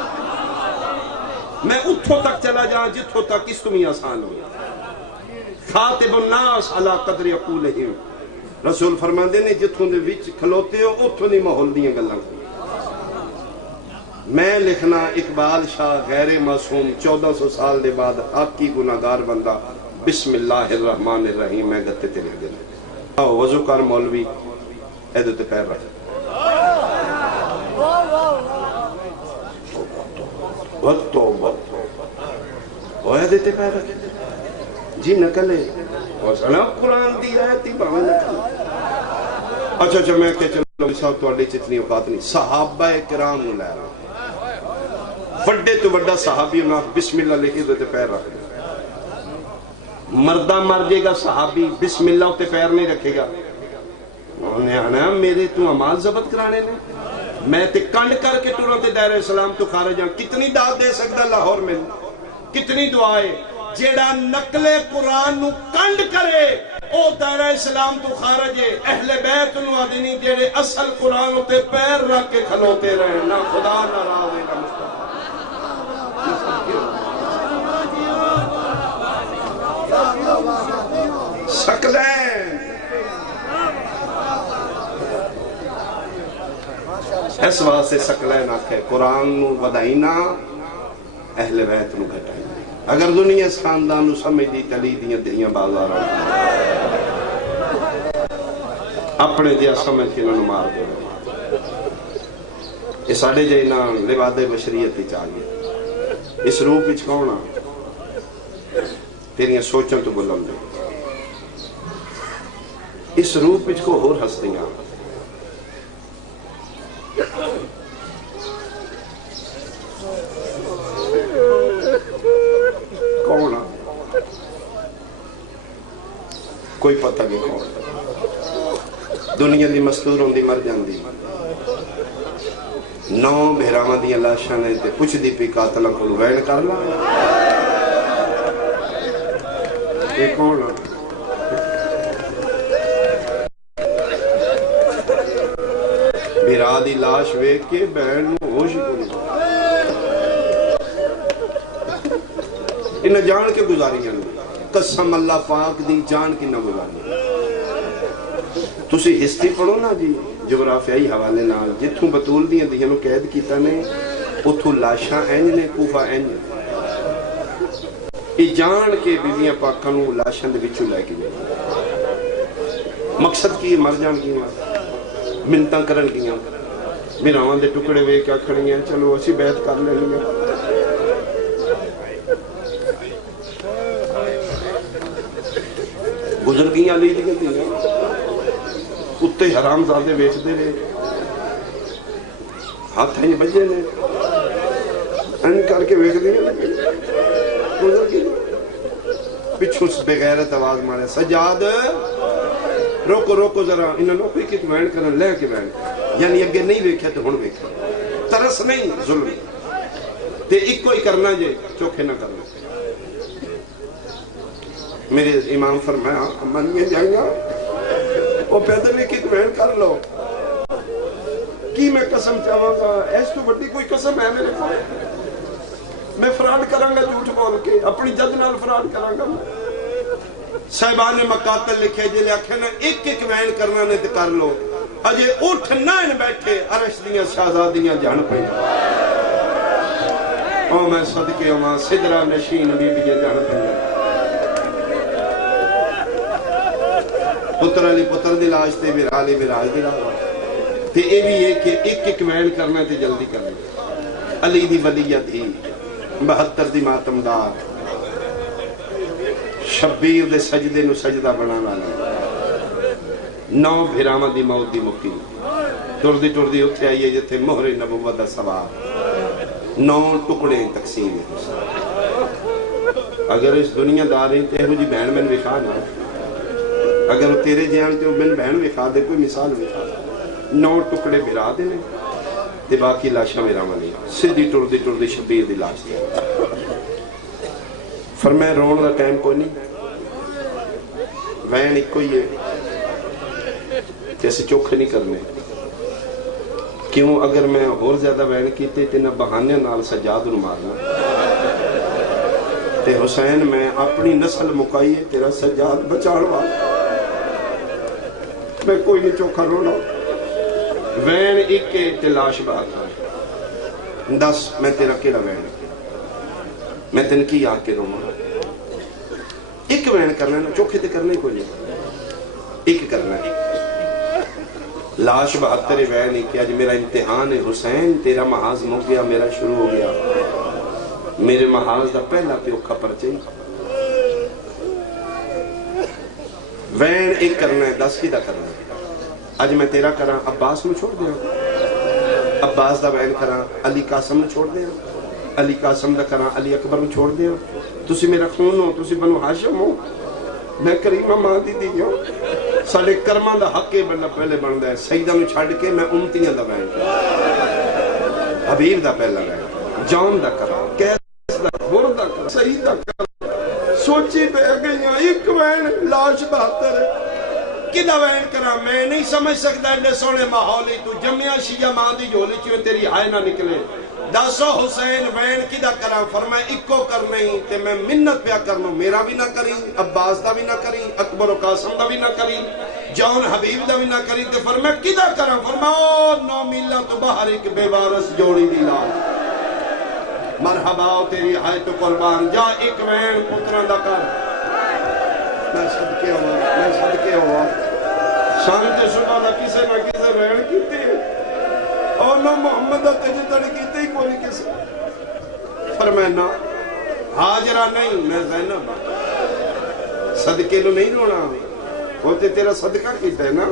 میں اتھو تک چلا جاؤں جتھو تک اس کو بھی آسان ہو خاطب الناس علی قدر یقولہم رسول فرماندے نے جتھوں دے وچ کھلوتے ہو اتھوں نہیں ماحول دیاں گلاں میں لکھنا اقبال شاہ غیر معصوم 1400 سال دے بعد حق کی گناہگار بندہ بسم اللہ الرحمن الرحیم میں گتے تے لکھ دینا آؤ وضو کر مولوی ایدھے تے پیر رکھ بہت توبہ وہ ایدھے تے پیر رکھ جی نکلے اور سلام قرآن دی آیتی باہم نکلے اچھا میں کہ چلو صاحب تو اڈی چتنی اوقات نہیں صحابہ کرام نو لے رہا وڈے تو وڈا صحابی انہاں بسم اللہ لکھی دے پیر رکھ دے مردہ مر جے گا صحابی بسم اللہ تے پیر نہیں رکھے گا انہوں نے آنا میرے تو عمال ضبط کرانے نے میں تے کنڈ کر کے ٹوروں تے دائرہ اسلام تو خارج ہوں کتنی داد دے سکتا لاہور میں کتنی دعائے جیڑا نقل قرآن نو کنڈ کرے او دائرہ اسلام تو خارج ہے اہل بیت نو آدینی جیڑے اصل قرآن تے پیر رکھ کے کھلوتے رہے نہ خدا نہ راوے نہ مصطفیٰ سکلین اس واسطے سکلین آکھے قرآن نو ودائینا اہل بیت نو گھٹائی اگر دنیا اس خاندان نو سمجھ دی تلی دیاں دیاں بازار اپنے دیا سمجھ کے انہوں مار دے یہ ساڑھے جائینا لباد بشریت ہی چاہیے اس روح پچ کونا تیریاں سوچن تو بلند دے اس روح پچ کو ہور ہستیاں کون کوئی پتہ نہیں کون دنیا دی مستور ہوں دی مر جان دی 9 بہرامان دی اللہ شانے تے پوچھ دی پی قاتلہ کو وین کر لا یہ کون بھرا دی لاش ویک کے بہن ہوش کو نہیں انہیں جان کے گزاریاں قسم اللہ پاک دی جان کی نہ گزاری تسی ہسٹری پڑھو نا جی جغرافیائی حوالے نال جتھوں بطول دیاں دیاں نو قید کیتا نے اتھوں لاشاں اینج نے کوفہ اینج یہ جان کے بیویاں پاکاں نو لاشاں دے بچوں لے کے مقصد کی مر جان کی منتاں کرن گیاں میراواں دے ٹکڑے وے کیا کھڑیاں چلو اسی بیعت کر لیں گے بزرگیاں لی دیاں دیاں کتے حرام زادے بیچ دے رہے ہاتھ ہیں بجے نے ان کر کے بیچ دیاں بزرگی پچھو بغیرت آواز مارے سجاد روکو روکو ذرا انہوں نے کوئی کت وین کرن لے کے وین یعنی اگے نہیں ویکھیا تو ہن ویکھیا ترس نہیں ظلم تے ایک کوئی کرنا جے چوکھے نہ کرنا میرے امام فرمایا من یہ جائیں وہ پیدا میں کت وین کر لو کی میں قسم چاہاں گا ایس تو بڑی کوئی قسم ہے میرے کو میں فراڈ کروں گا جھوٹ بول کے اپنی جد نال فراڈ کروں گا صاحبان نے مقاتل لکھے جلے آکھے نا ایک ایک وین کرنا نے کر لو اجے اٹھ نہ بیٹھے عرش دیاں شہزادیاں جان پہ او میں صدقے ماں صدرہ نشین بی بی جان پہ پتر علی پتر دی لاش تے علی براج دی لاش تے اے بھی یہ کہ ایک ایک وین کرنا تے جلدی کرنا علی دی ولیت ہی 72 دی ماتمدار شبیر دے سجدے نو سجدہ بنانا لے 9 بھراما دی موت دی مکی ٹر دی اتھے آئیے جتے مہر نبوت دا سوار 9 ٹکڑے تقسیم اگر اس دنیا داریں تے ہو جی بہن میں وکھا نا اگر تیرے جان تے میں بہن وکھا دے کوئی مثال وکھا 9 ٹکڑے بھرا دے تے باقی لاشاں میرا ملی سدھی ٹر دی شبیر دی لاش دی فرمایا رون دا ٹائم کوئی نہیں وین ایک کوئی ہے جیسے چوکھے نہیں کرنے کیوں اگر میں اور زیادہ وین کیتے تے نہ بہانے نال سجاد نو مارنا تے حسین میں اپنی نسل مکائیے تیرا سجاد بچاڑوا میں کوئی نہیں چوکھا رونا وین ایک کے تلاش بات 10 میں تیرا کیڑا وین میں تن کی آ کے روما ایک وین کرنا ہے چوکھے تے کرنے کو نہیں ایک کرنا ہے لاش 72 وین ہی کہ آج میرا امتحان ہے حسین تیرا محاذ ہو گیا میرا شروع ہو گیا میرے محاذ دا پہلا پیوکھا پرچے وین ایک کرنا ہے 10 کی دا کرنا ہے آج میں تیرا کرا عباس میں چھوڑ دیا عباس دا وین کرا علی قاسم میں چھوڑ دیا علی قاسم دا کرا علی اکبر میں چھوڑ دیا تسی میرا خون ہو تسی بنو ہاشم ہو میں کریمہ ماں دی دی ہوں ساڑھے کرمان دا حقے بننا پہلے بن دا ہے سیدہ میں چھاڑ کے میں امتیاں دا وین حبیب دا پہلا وین جان دا کرا کیس دا بور دا کرا سعید دا کرا سوچی پہ گئیاں ایک وین لاش 72 کدہ وین کرا میں نہیں سمجھ سکتا انہیں سونے ماحولی تو جمعہ شیعہ ماں دی جھولی چوئے تیری ہائے نہ نکلے دسو حسین وین کدہ کرا فرمائے اکو کرنے تے میں منت پیا کرنا میرا بھی نہ کریں عباس دا بھی نہ کریں اکبر و قاسم دا بھی نہ کریں جون حبیب دا بھی نہ کریں تے فرمائے کدہ کرا فرمائے 9 میلہ تو باہر ایک بے وارث جوڑی دی لاش مرحبا تیری ہائے تو قربان جا ایک وین پتران دا کر میں صدقے ہوا شانتے صبح دا کسے نہ کسے وین کیتے اور نہ محمد دا تجھے تڑ کیتے ہی کوئی کسے فرمائنا حاجرہ نہیں میں زینب صدقے لو نہیں رونا ہوتے تیرا صدقہ کیتا ہے نا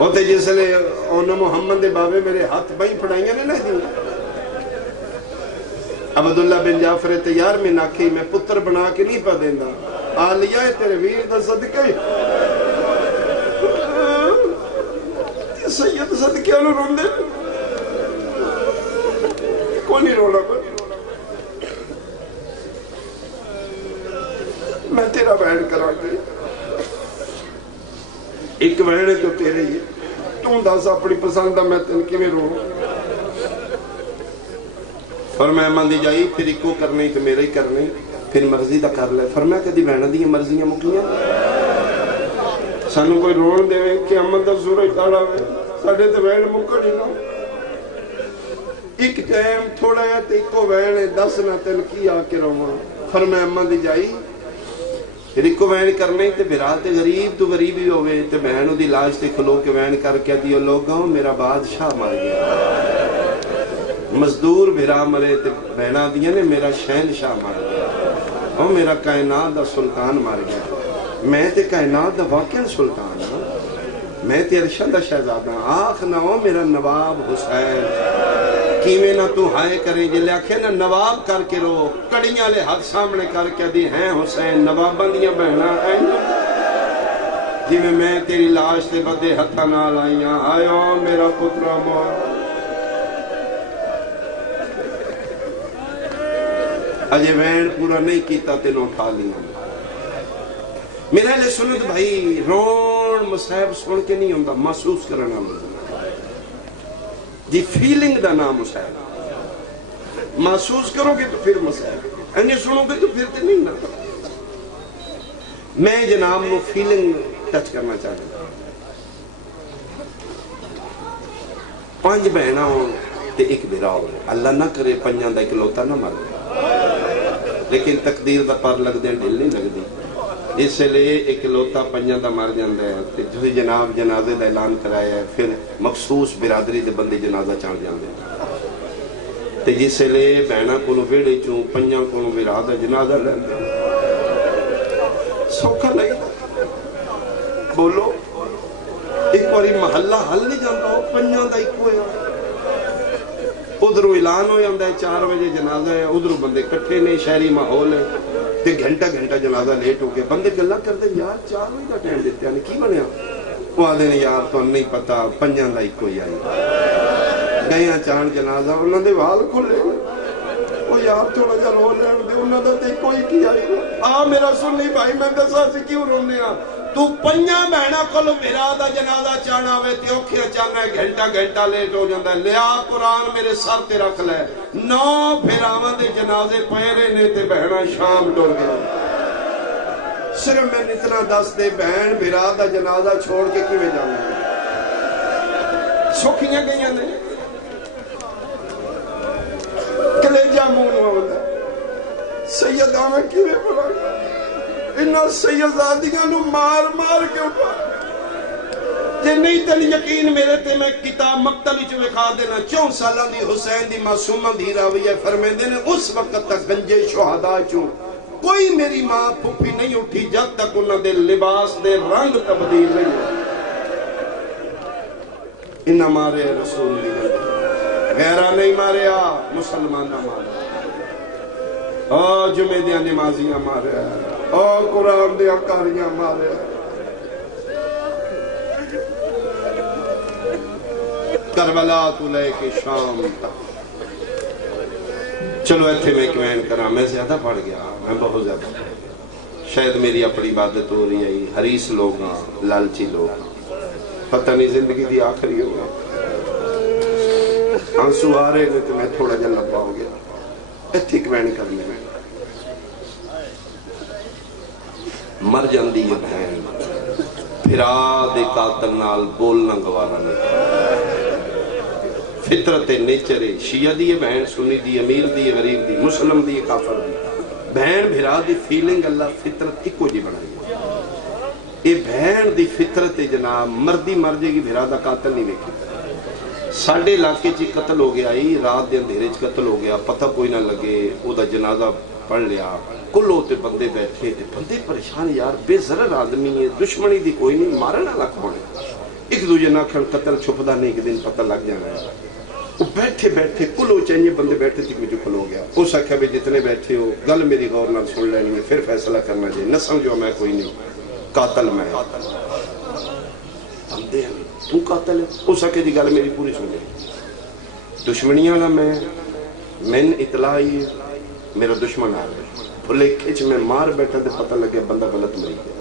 ہوتے جس لئے اونا محمد دے بابے میرے ہاتھ بھائی پڑھائیاں نے نہیں دیں عبداللہ بن جعفر تیار میں ناکھی میں پتر بنا کے نہیں پا دینا آلیا ہے تیرے ویر دا صدقہ سید صدقہ لو رون دے کوئی نہیں رونا کوئی میں تیرا بہن کرا گئی ایک بہن تو تیرے ہی تم دس اپنی پسند میں تن کی میں رو فرمایا ماندی جائی پھر ایک کو کرنے تو میرے ہی کرنے پھر مرضی دا کر لے فرمایا کدی بہنہ دی مرضیاں مکیاں سانو کوئی رون دے کہ امن دا سورج تاڑا ہوئے ساڑھے تے بہن مکڑی نہ ایک ٹائم تھوڑا ہے تے ایک کو بہن دس نہ تن کی آکے رہا فرمایا ماندی جائی پھر ایک کو وین کرنے تے برا تے غریب تو غریبی ہوئے تے بہنوں دی لاش تے کھلو کے وین کر کے دیو لوگاں میرا بادشاہ مار گیا مزدور بھرا مرے تے بہنہ دیا نے میرا شہنشاہ مار گیا اور میرا کائنات دا سلطان مار گیا میں تے کائنات دا واقعا سلطان ہوں میں تے ارشد دا شہزادہ آخ نہ ہو میرا نواب حسین کیویں نہ تو ہائے کریں جلے آکھے نہ نواب کر کے رو کڑیاں لے ہاتھ سامنے کر کے دی ہیں حسین نواباں دیاں بہنا ہیں جی میں تیری لاش تے بدے ہتھا نہ لائیاں آئیو میرا پترہ موت اجے وین پورا نہیں کیتا تینوں اٹھا لیا میرے لئے سنت بھائی رون مصیب سن کے نہیں ہوندہ محسوس کرنا مزید جی فیلنگ دا نام مصیب محسوس کرو گے تو پھر مصیب انہیں سنو گے تو پھر تے نہیں نا میں جناب وہ فیلنگ ٹچ کرنا چاہتا ہوں 5 بہنہ ہوں تے ایک بھرا ہو اللہ نہ کرے 5 دا اکلوتا نہ مر لیکن تقدیر دا پر لگ دیں ڈھل نہیں لگ دی اس لئے ایک لوتا 5 دا مر جاندہ ہے جو جناب جنازے دا اعلان کرایا ہے پھر مخصوص برادری دے بندے جنازہ چاند جاندے تے جس لئے بہنہ کونو ویڑے چوں 5 کونو برادہ جنازہ لیندے سوکھا نہیں بولو ایک باری محلہ حل نہیں جانتا ہو 5 دا ایک ہویا ادھرو اعلان ہو جاندہ ہے 4 بجے جنازہ ہے ادھرو بندے کٹھے نہیں شہری ماحول ہے تے گھنٹہ جنازہ لیٹ ہو گیا بندے گلہ کر دیں یار 4 بجے کا ٹائم دیتے ہیں کی بنیا وہ آدھے نے یار تو نہیں پتا 5 دا ایک کوئی آئی گئیاں چاند جنازہ انہوں نے وال کھلے وہ یار تھوڑا جا رو لے دے انہوں نے تے کوئی کی آئی میرا سن نہیں بھائی میں دسا سے کیوں رونے تو 5 بہنہ کل میرا جنازہ چانا ہوئے تے اوکھے چانا ہے گھنٹہ لیٹ ہو جاندہ ہے لیا قرآن میرے سر تے رکھ لے 9 پھراوان دے جنازے پہرے نے تے بہنہ شام ڈور گیا صرف میں اتنا دس دے بہن بھرا دا جنازہ چھوڑ کے کیویں جانا سوکھیاں گئیاں نے کلیجہ مون ہوتا سید آمیں کیویں بڑھا انہاں سیدزادیاں نو مار کے اٹھا جے نہیں تن یقین میرے تے میں کتاب مقتلی چو لکھا دینا 4 سالہ دی حسین دی معصومہ دی راوی ہے فرمیندے نے اس وقت تک گنجے شہداء چوں کوئی میری ماں پھوپھی نہیں اٹھی جب تک انہاں دے لباس دے رنگ تبدیل نہیں انہاں مارے رسول دی غیرہ نہیں ماریا مسلمان نہ ماریا جمعے دیاں نمازیاں ماریا قرآن دیاں کاریاں ماریا کربلا تو لے کے شام تک چلو ایتھے میں کمین کرا میں زیادہ پڑھ گیا میں بہت زیادہ شاید میری اپنی عبادت ہو رہی ہے حریص لوگ ہیں لالچی لوگ ہیں پتہ نہیں زندگی دی آخری ہوگا آنسو آ رہے تو میں تھوڑا جا لبا ہو گیا ایتھے کمین کرنے میں مر جاندی ہے بہن پھرا دے قاتل نال بولنا گوارا نہیں فطرت نیچر ہے، شیعہ دی بہن، سنی دی، امیر دی، غریب دی، مسلم دی، کافر دی، بہن بھرا دی فیلنگ اللہ فطرت ایکو جی بنائی ہے۔ یہ بہن دی فطرت ہے جناب، مردی مر جائے گی بھرا دا قاتل نہیں ویکھی۔ ساڈے علاقے چی قتل ہو گیا، رات دے اندھیرے چ قتل ہو گیا، پتہ کوئی نہ لگے، او دا جنازہ پڑھ لیا، کلو تے بندے بیٹھے تے بندے پریشان، یار بے ضرر آدمی ہے، دشمنی دی کوئی نہیں، مارن والا کون ہے؟ ایک دوجے نہ کھڑ قتل چھپدا نہیں، ایک دن پتہ لگ جانا ہے۔ وہ بیٹھے بیٹھے کلو چاہیے بندے بیٹھے تک مجھے کھل ہو گیا۔ اس آخیا بھی جتنے بیٹھے ہو گل میری غور نال سن لینی ہے، پھر فیصلہ کرنا چاہیے، نہ سمجھو میں کوئی نہیں، قاتل میں بندے ہیں، تو قاتل ہے؟ اس آخیا جی گل میری پوری سن لیں، دشمنیاں والا میں اطلاع ہی میرا دشمن آ گیا، بھلے کھچ میں مار بیٹھا تے پتہ لگیا بندہ غلط مری گیا۔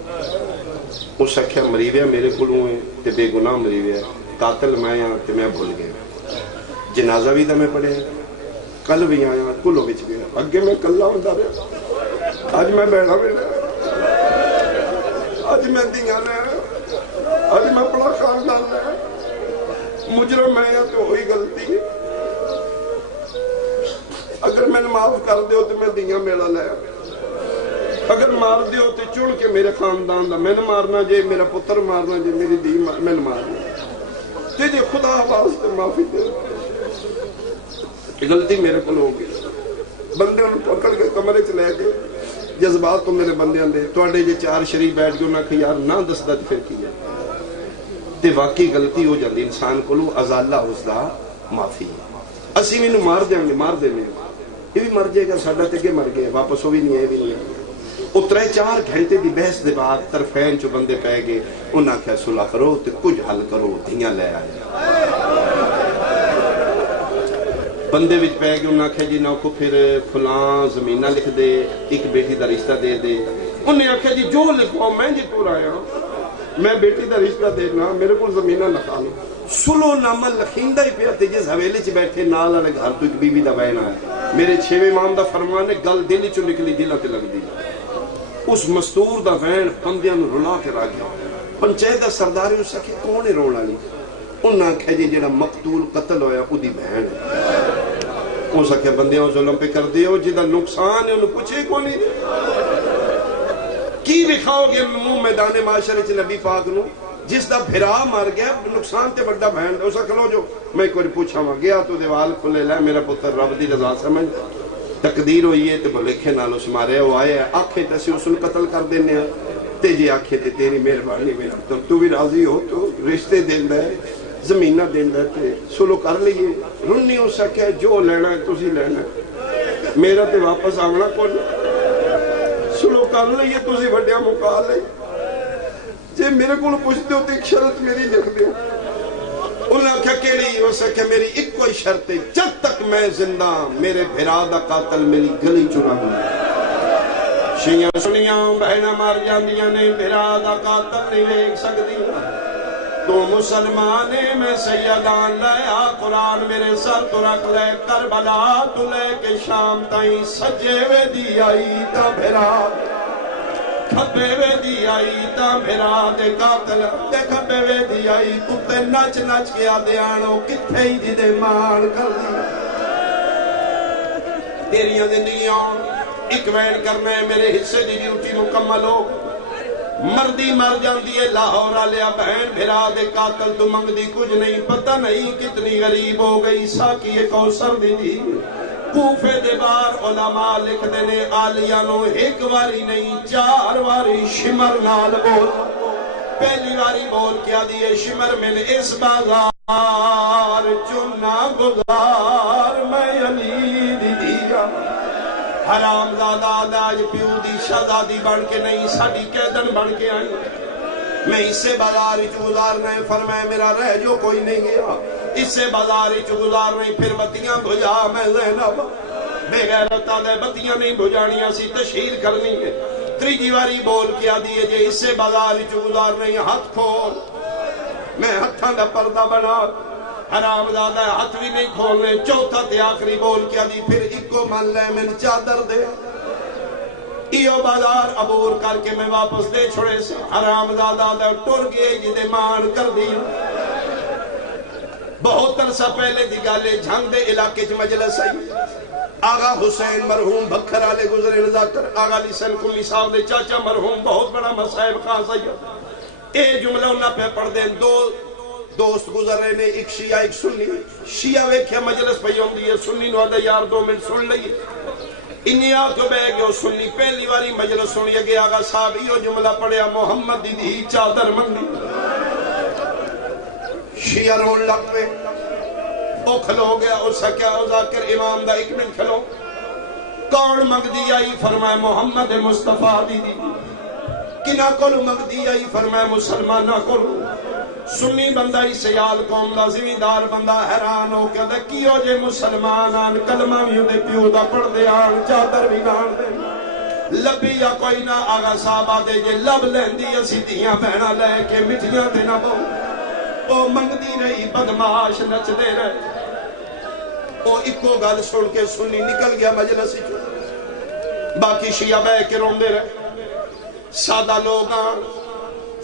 اس آخیا مری گیا میرے کولوں ہے تے بے گناہ مری گیا، قاتل میں ہاں تے میں بھول گیا، جنازہ بھی تو میں پڑھے، کل بھی آیا، کلو بچ گیا، اگے میں کلا ہوتا رہا، اج میں بیٹھا بیٹھا، اج میں دیاں لے، اج میں بڑا خاندان لے، مجرم میں تو ہوئی غلطی، اگر میں معاف کر دیو تو میں دیاں میرا لے، اگر مار دیو تو چڑ کے میرے خاندان دا میں نہ مارنا جے، میرا پتر مارنا جے، میری دی میں نہ مارنا، تے جے خدا واسطے معافی دے، غلطی میرے کو ہو گئی۔ بندے انہوں پکڑ کے کمرے چ لے کے جذبات تو میرے بندیاں دے تواڈے جے چار شریف بیٹھ کے انہاں کہ یار نہ دسدا تے پھر کی ہے، تے واقعی غلطی ہو جاندی انسان کولوں، ازالہ اس دا معافی ہے۔ اسی بھی مار دیاں گے، مار دینے، یہ بھی مر جائے گا، ساڈا تے اگے مر گیا، واپس وہ بھی نہیں ہے، بھی نہیں ہے۔ وہ 3-4 گھنٹے دی بحث دے بعد طرفین چ بندے پے گئے، انہاں کہا صلح کرو تے کچھ حل کرو، دھیاں لے آئے۔ بندے وچ پہ گئے، انہاں آکھیا جی نہ کو پھر فلاں زمینہ لکھ دے، ایک بیٹی دا رشتہ دے دے۔ انہیں آکھیا جی جو لکھو میں جی تو آیا، میں بیٹی دا رشتہ دینا، میرے کو زمینہ لکھا لو۔ سلو نامہ لکھیندہ ہی پیا تے جس حویلے چ بیٹھے نال والے گھر تو ایک بی بی دا بیان آیا، میرے 6ویں امام دا فرمان ہے، گل دل چوں نکلی دلاں تے لگ دی۔ اس مستور دا وین بندیاں نوں رلا کے رکھ گیا۔ پنچایت دا سردار اس آکھیا کون ہے رون والی؟ انہاں آکھیا جی جڑا مقتول قتل ہویا اودی بہن ہے۔ اس آکھیا بندیاں ظلم پہ کر دیو، جدا نقصان ہے انہوں پوچھے کو نہیں کی دکھاؤ گے منہ میدان معاشرے چ نبی پاک نو، جس دا بھرا مر گیا نقصان تے بڑا بہن ہے۔ اس آکھیا لو جو میں ایک بار پوچھا وا گیا تو دیوال کھلے لے، میرا پتر رب دی رضا سمجھ تقدیر ہوئی ہے تے بھلکھے نال اس مارے وہ آئے آکھے تے اسی اس نوں قتل کر دینے ہیں، تے جی آکھے تے تیری مہربانی میرا تو بھی راضی ہو تو رشتے دیندا ہے، زمینہ دیندا ہے تے سلو کر لئیے۔ رنی ہو سکے جو لینا ہے تسی لینا ہے، میرا تے واپس آونا کون، سلو کر لئیے تسی وڈیا مکا لئیے، جے میرے کو پوچھتے ہو تو ایک شرط میری لکھ دیو۔ انہاں کہا کیڑی ہو سکے میری ایک کوئی شرط ہے، جب تک میں زندہ میرے بھرا دا قاتل میری گلی چنا بنا۔ شیعہ سنیاں بہنہ مار جاندیاں نے، بھرا دا قاتل نہیں لے سکتی، تو مسلمانے میں سیدان لیا قرآن میرے سر تو رکھ لے، کربلا تو لے کے شام تائیں سجے وے دی آئی تا بھرا، کھبے وے دی آئی تا بھرا دے قاتل دے کھبے وے دی آئی، کتے نچ نچ کیا دیانو کتھے ہی جی دے مان کر دی۔ تیریاں زندگیاں ایک وین کرنے میرے حصے دی ڈیوٹی مکمل ہو، مردی مر جاندی ہے لاہور آلیا بہن بھرا دے قاتل تو منگ دی کچھ نہیں، پتہ نہیں کتنی غریب ہو گئی، ساکی کوثر دی دی۔ کوفے دے بار علماء لکھ دینے آلیہ نو ایک واری نہیں 4 واری شمر نال بول، پہلی واری بول کیا دیئے شمر من اس بازار چنا گزار میں علی دی دیا، حرام زادہ داج پیو دی شہزادی بڑھ کے نہیں ساڑی قیدن بڑھ کے آئی، میں اس سے بازاری چو گزارنا ہے، فرمائے میرا رہ جو کوئی نہیں گیا، اس سے بازاری چو گزارنا ہے، پھر بتیاں بھجا میں زینب بے غیرتا دے بتیاں نہیں بھجانیاں سی تشہیر کرنی ہے، تریجی واری بول کیا دیئے جے اس سے بازاری چو گزارنا ہے، ہاتھ کھول میں ہتھاں دا پردہ بنا، حرام زادہ ہاتھ بھی نہیں کھولنے، چوتھا تے آخری بول کیا دی، پھر ایکو من لے میں چادر دے، ایو بازار عبور کر کے میں واپس دے چھوڑے سے، حرام زادہ دے ٹر گئے جدے مان کر دی، بہت عرصہ پہلے دی گل ہے، جھنگ دے علاقے چ مجلس آئی، آغا حسین مرحوم بکھر والے گزرے نذاکر، آغا علی حسین کلی صاحب دے چاچا مرحوم بہت بڑا مصائب خان سید، اے جملہ انہاں پہ پڑھ دیں، دو دوست گزر رہے نے، ایک شیعہ ایک سنی، شیعہ ویکھیا مجلس پہ ہوندی ہے، سنی نو آدھا یار 2 منٹ سن لئیے، انہی آنکھوں بے گئے سنی پہلی واری مجلس سنیے گئے، آغا صاحب یہ جملہ پڑھیا محمد دی چادر مندی، شیعہ رون لگ پہ، او کھلو گیا، او سکیا، او ذاکر امام دا 1 منٹ کھلو، کون مگدی آئی؟ فرمائے محمد مصطفیٰ دی کنا کل مگدی آئی؟ فرمائے مسلمانہ کل، سنی بندہ ہی سیال قوم دا زمیندار بندہ حیران ہو کہ کیوں جے مسلمان آن کلمہ بھی دے پیو دا پڑھ دے آن چادر بھی نان دے لبی یا کوئی نہ آغا صاحبہ دے جے لب لیندی اسی دیاں بہنہ لے کے مٹھیاں دے نہ بہو، او منگدی رہی بدماش نچ دے رہے، او اکو گل سن کے سنی نکل گیا مجلسی چو، باقی شیعہ بے کے رون دے رہے، سادہ لوگ آن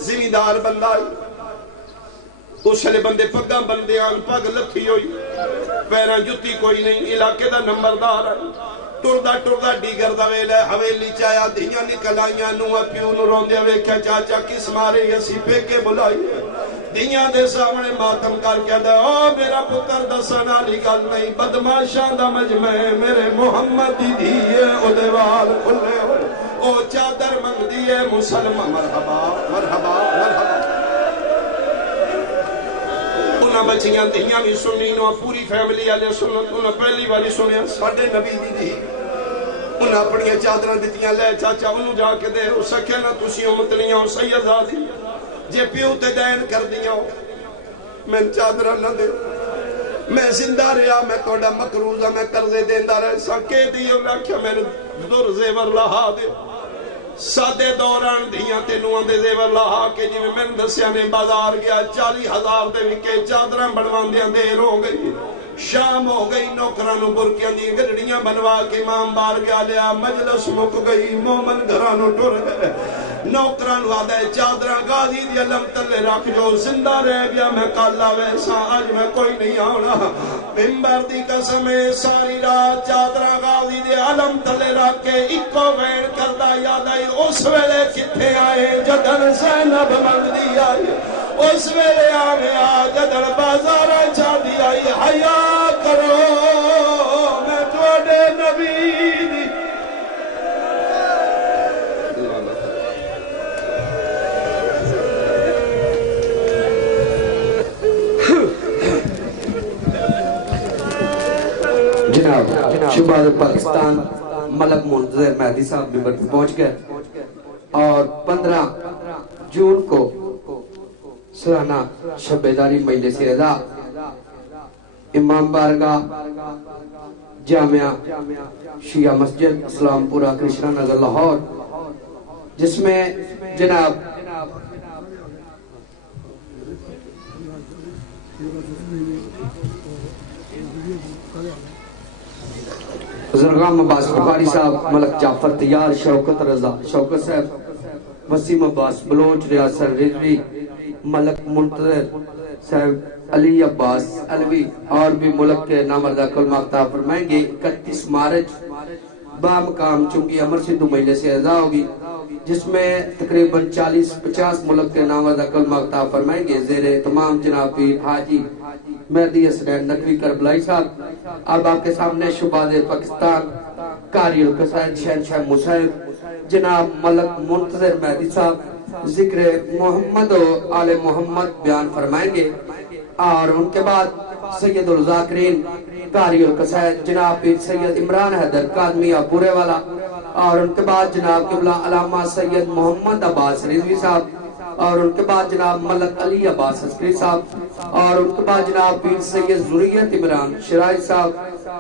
زمیندار بندہ آئی، اس لئے بندے پگاں بندے آن پگ لکھی ہوئی، پیران جتی کوئی نہیں، علاقے دا نمبردار آئی، ٹردہ ڈیگر دا ویلے حویلی چایا دھیاں نکل آئیاں نوہ پیو نو رون دے ویکھا چاچا کس مارے اسی پیکے بلائی، دنیا دے سامنے ماتم کر کے دے او میرا پتر دسنا لی گل نہیں، بدماشاں دا مجمع میرے محمد دی دیئے او دیوال کھلے ہوئے، او چادر منگ دیئے مسلمہ مرحبا مرحبا مرحبا، انہاں بچیاں دھیاں بھی سنی نو پوری فیملی آلے سنت، انہاں پہلی باری سنیا ساڑھے نبی دی انہاں اپنی چادرہ دیتیاں لے چاچا انہوں جا کے دے ہو سکے نہ تسی امتنیاں سید آدھی جے پیو تے دین کر دیا ہو میں چادرہ نہ دے میں زندہ رہا میں کوڑا مکروزہ میں قرضے دیندہ رہے سکے دیو میں کیا میں در زیور لہا دے سادے دوران دھیاں تے نوان دے زیور لہا کے جی میں دسیاں نے بازار گیا 40,000 دے وکے چادرہ بڑوان دیا دیر ہو گئی شام ہو گئی نوکرانو برکیاں دی گرڑیاں بنوا کے امام بار گیا لیا مجلس مک گئی مومن گھرانو ٹور گئے نوکرانو آدھے چادرہ غازی دی علم تلے رکھ جو زندہ رہ گیا میں کالا ویسا آج میں کوئی نہیں آنا ممبر دی قسمیں ساری رات چادرہ غازی دی علم تلے رکھ کے اکو وین کردہ یاد آئی اس ویلے کتھے آئے جدن زینب منگ دی آئی اس ویلے آنے جدن بازارہ چاہ دی آئی حیاء کرو میں توڑے نبی دی جناب شہباز پاکستان ملک منتظر مہدی صاحب ممبر پر پہنچ گئے اور 15 جون کو سالانہ شب بیداری مجلس رضا امام بارگاہ جامعہ شیعہ مسجد اسلام پورہ کرشنا نگر لاہور جس میں جناب زرغام عباس بخاری صاحب ملک جعفر تیار شوکت رضا شوکت صاحب وسیم عباس بلوچ ریاست رضوی ملک منتظر صاحب علی عباس علوی اور بھی ملک کے نامردہ کلمہ اختاب فرمائیں گے 31 مارچ بامقام چنگی امر سدھو مجلس رضا ہوگی جس میں تقریباً 40-50 ملک کے نامردہ کلمہ اختاب فرمائیں گے زیر تمام جناب پیر حاجی مہدی حسنین نقوی کربلائی صاحب اب آپ کے سامنے شہباز پاکستان قاری القصائد شہنشاہ مصعب جناب ملک منتظر مہدی صاحب ذکر محمد و آل محمد بیان فرمائیں گے اور ان کے بعد سید الذاکرین قاری القصائد جناب پیر سید عمران حیدر قادمیہ پورے والا اور ان کے بعد جناب قبلہ علامہ سید محمد عباس رضوی صاحب اور ان کے بعد جناب ملک علی عباس عسکری صاحب اور ان کے بعد جناب پیر سید ذریت عمران شرائی صاحب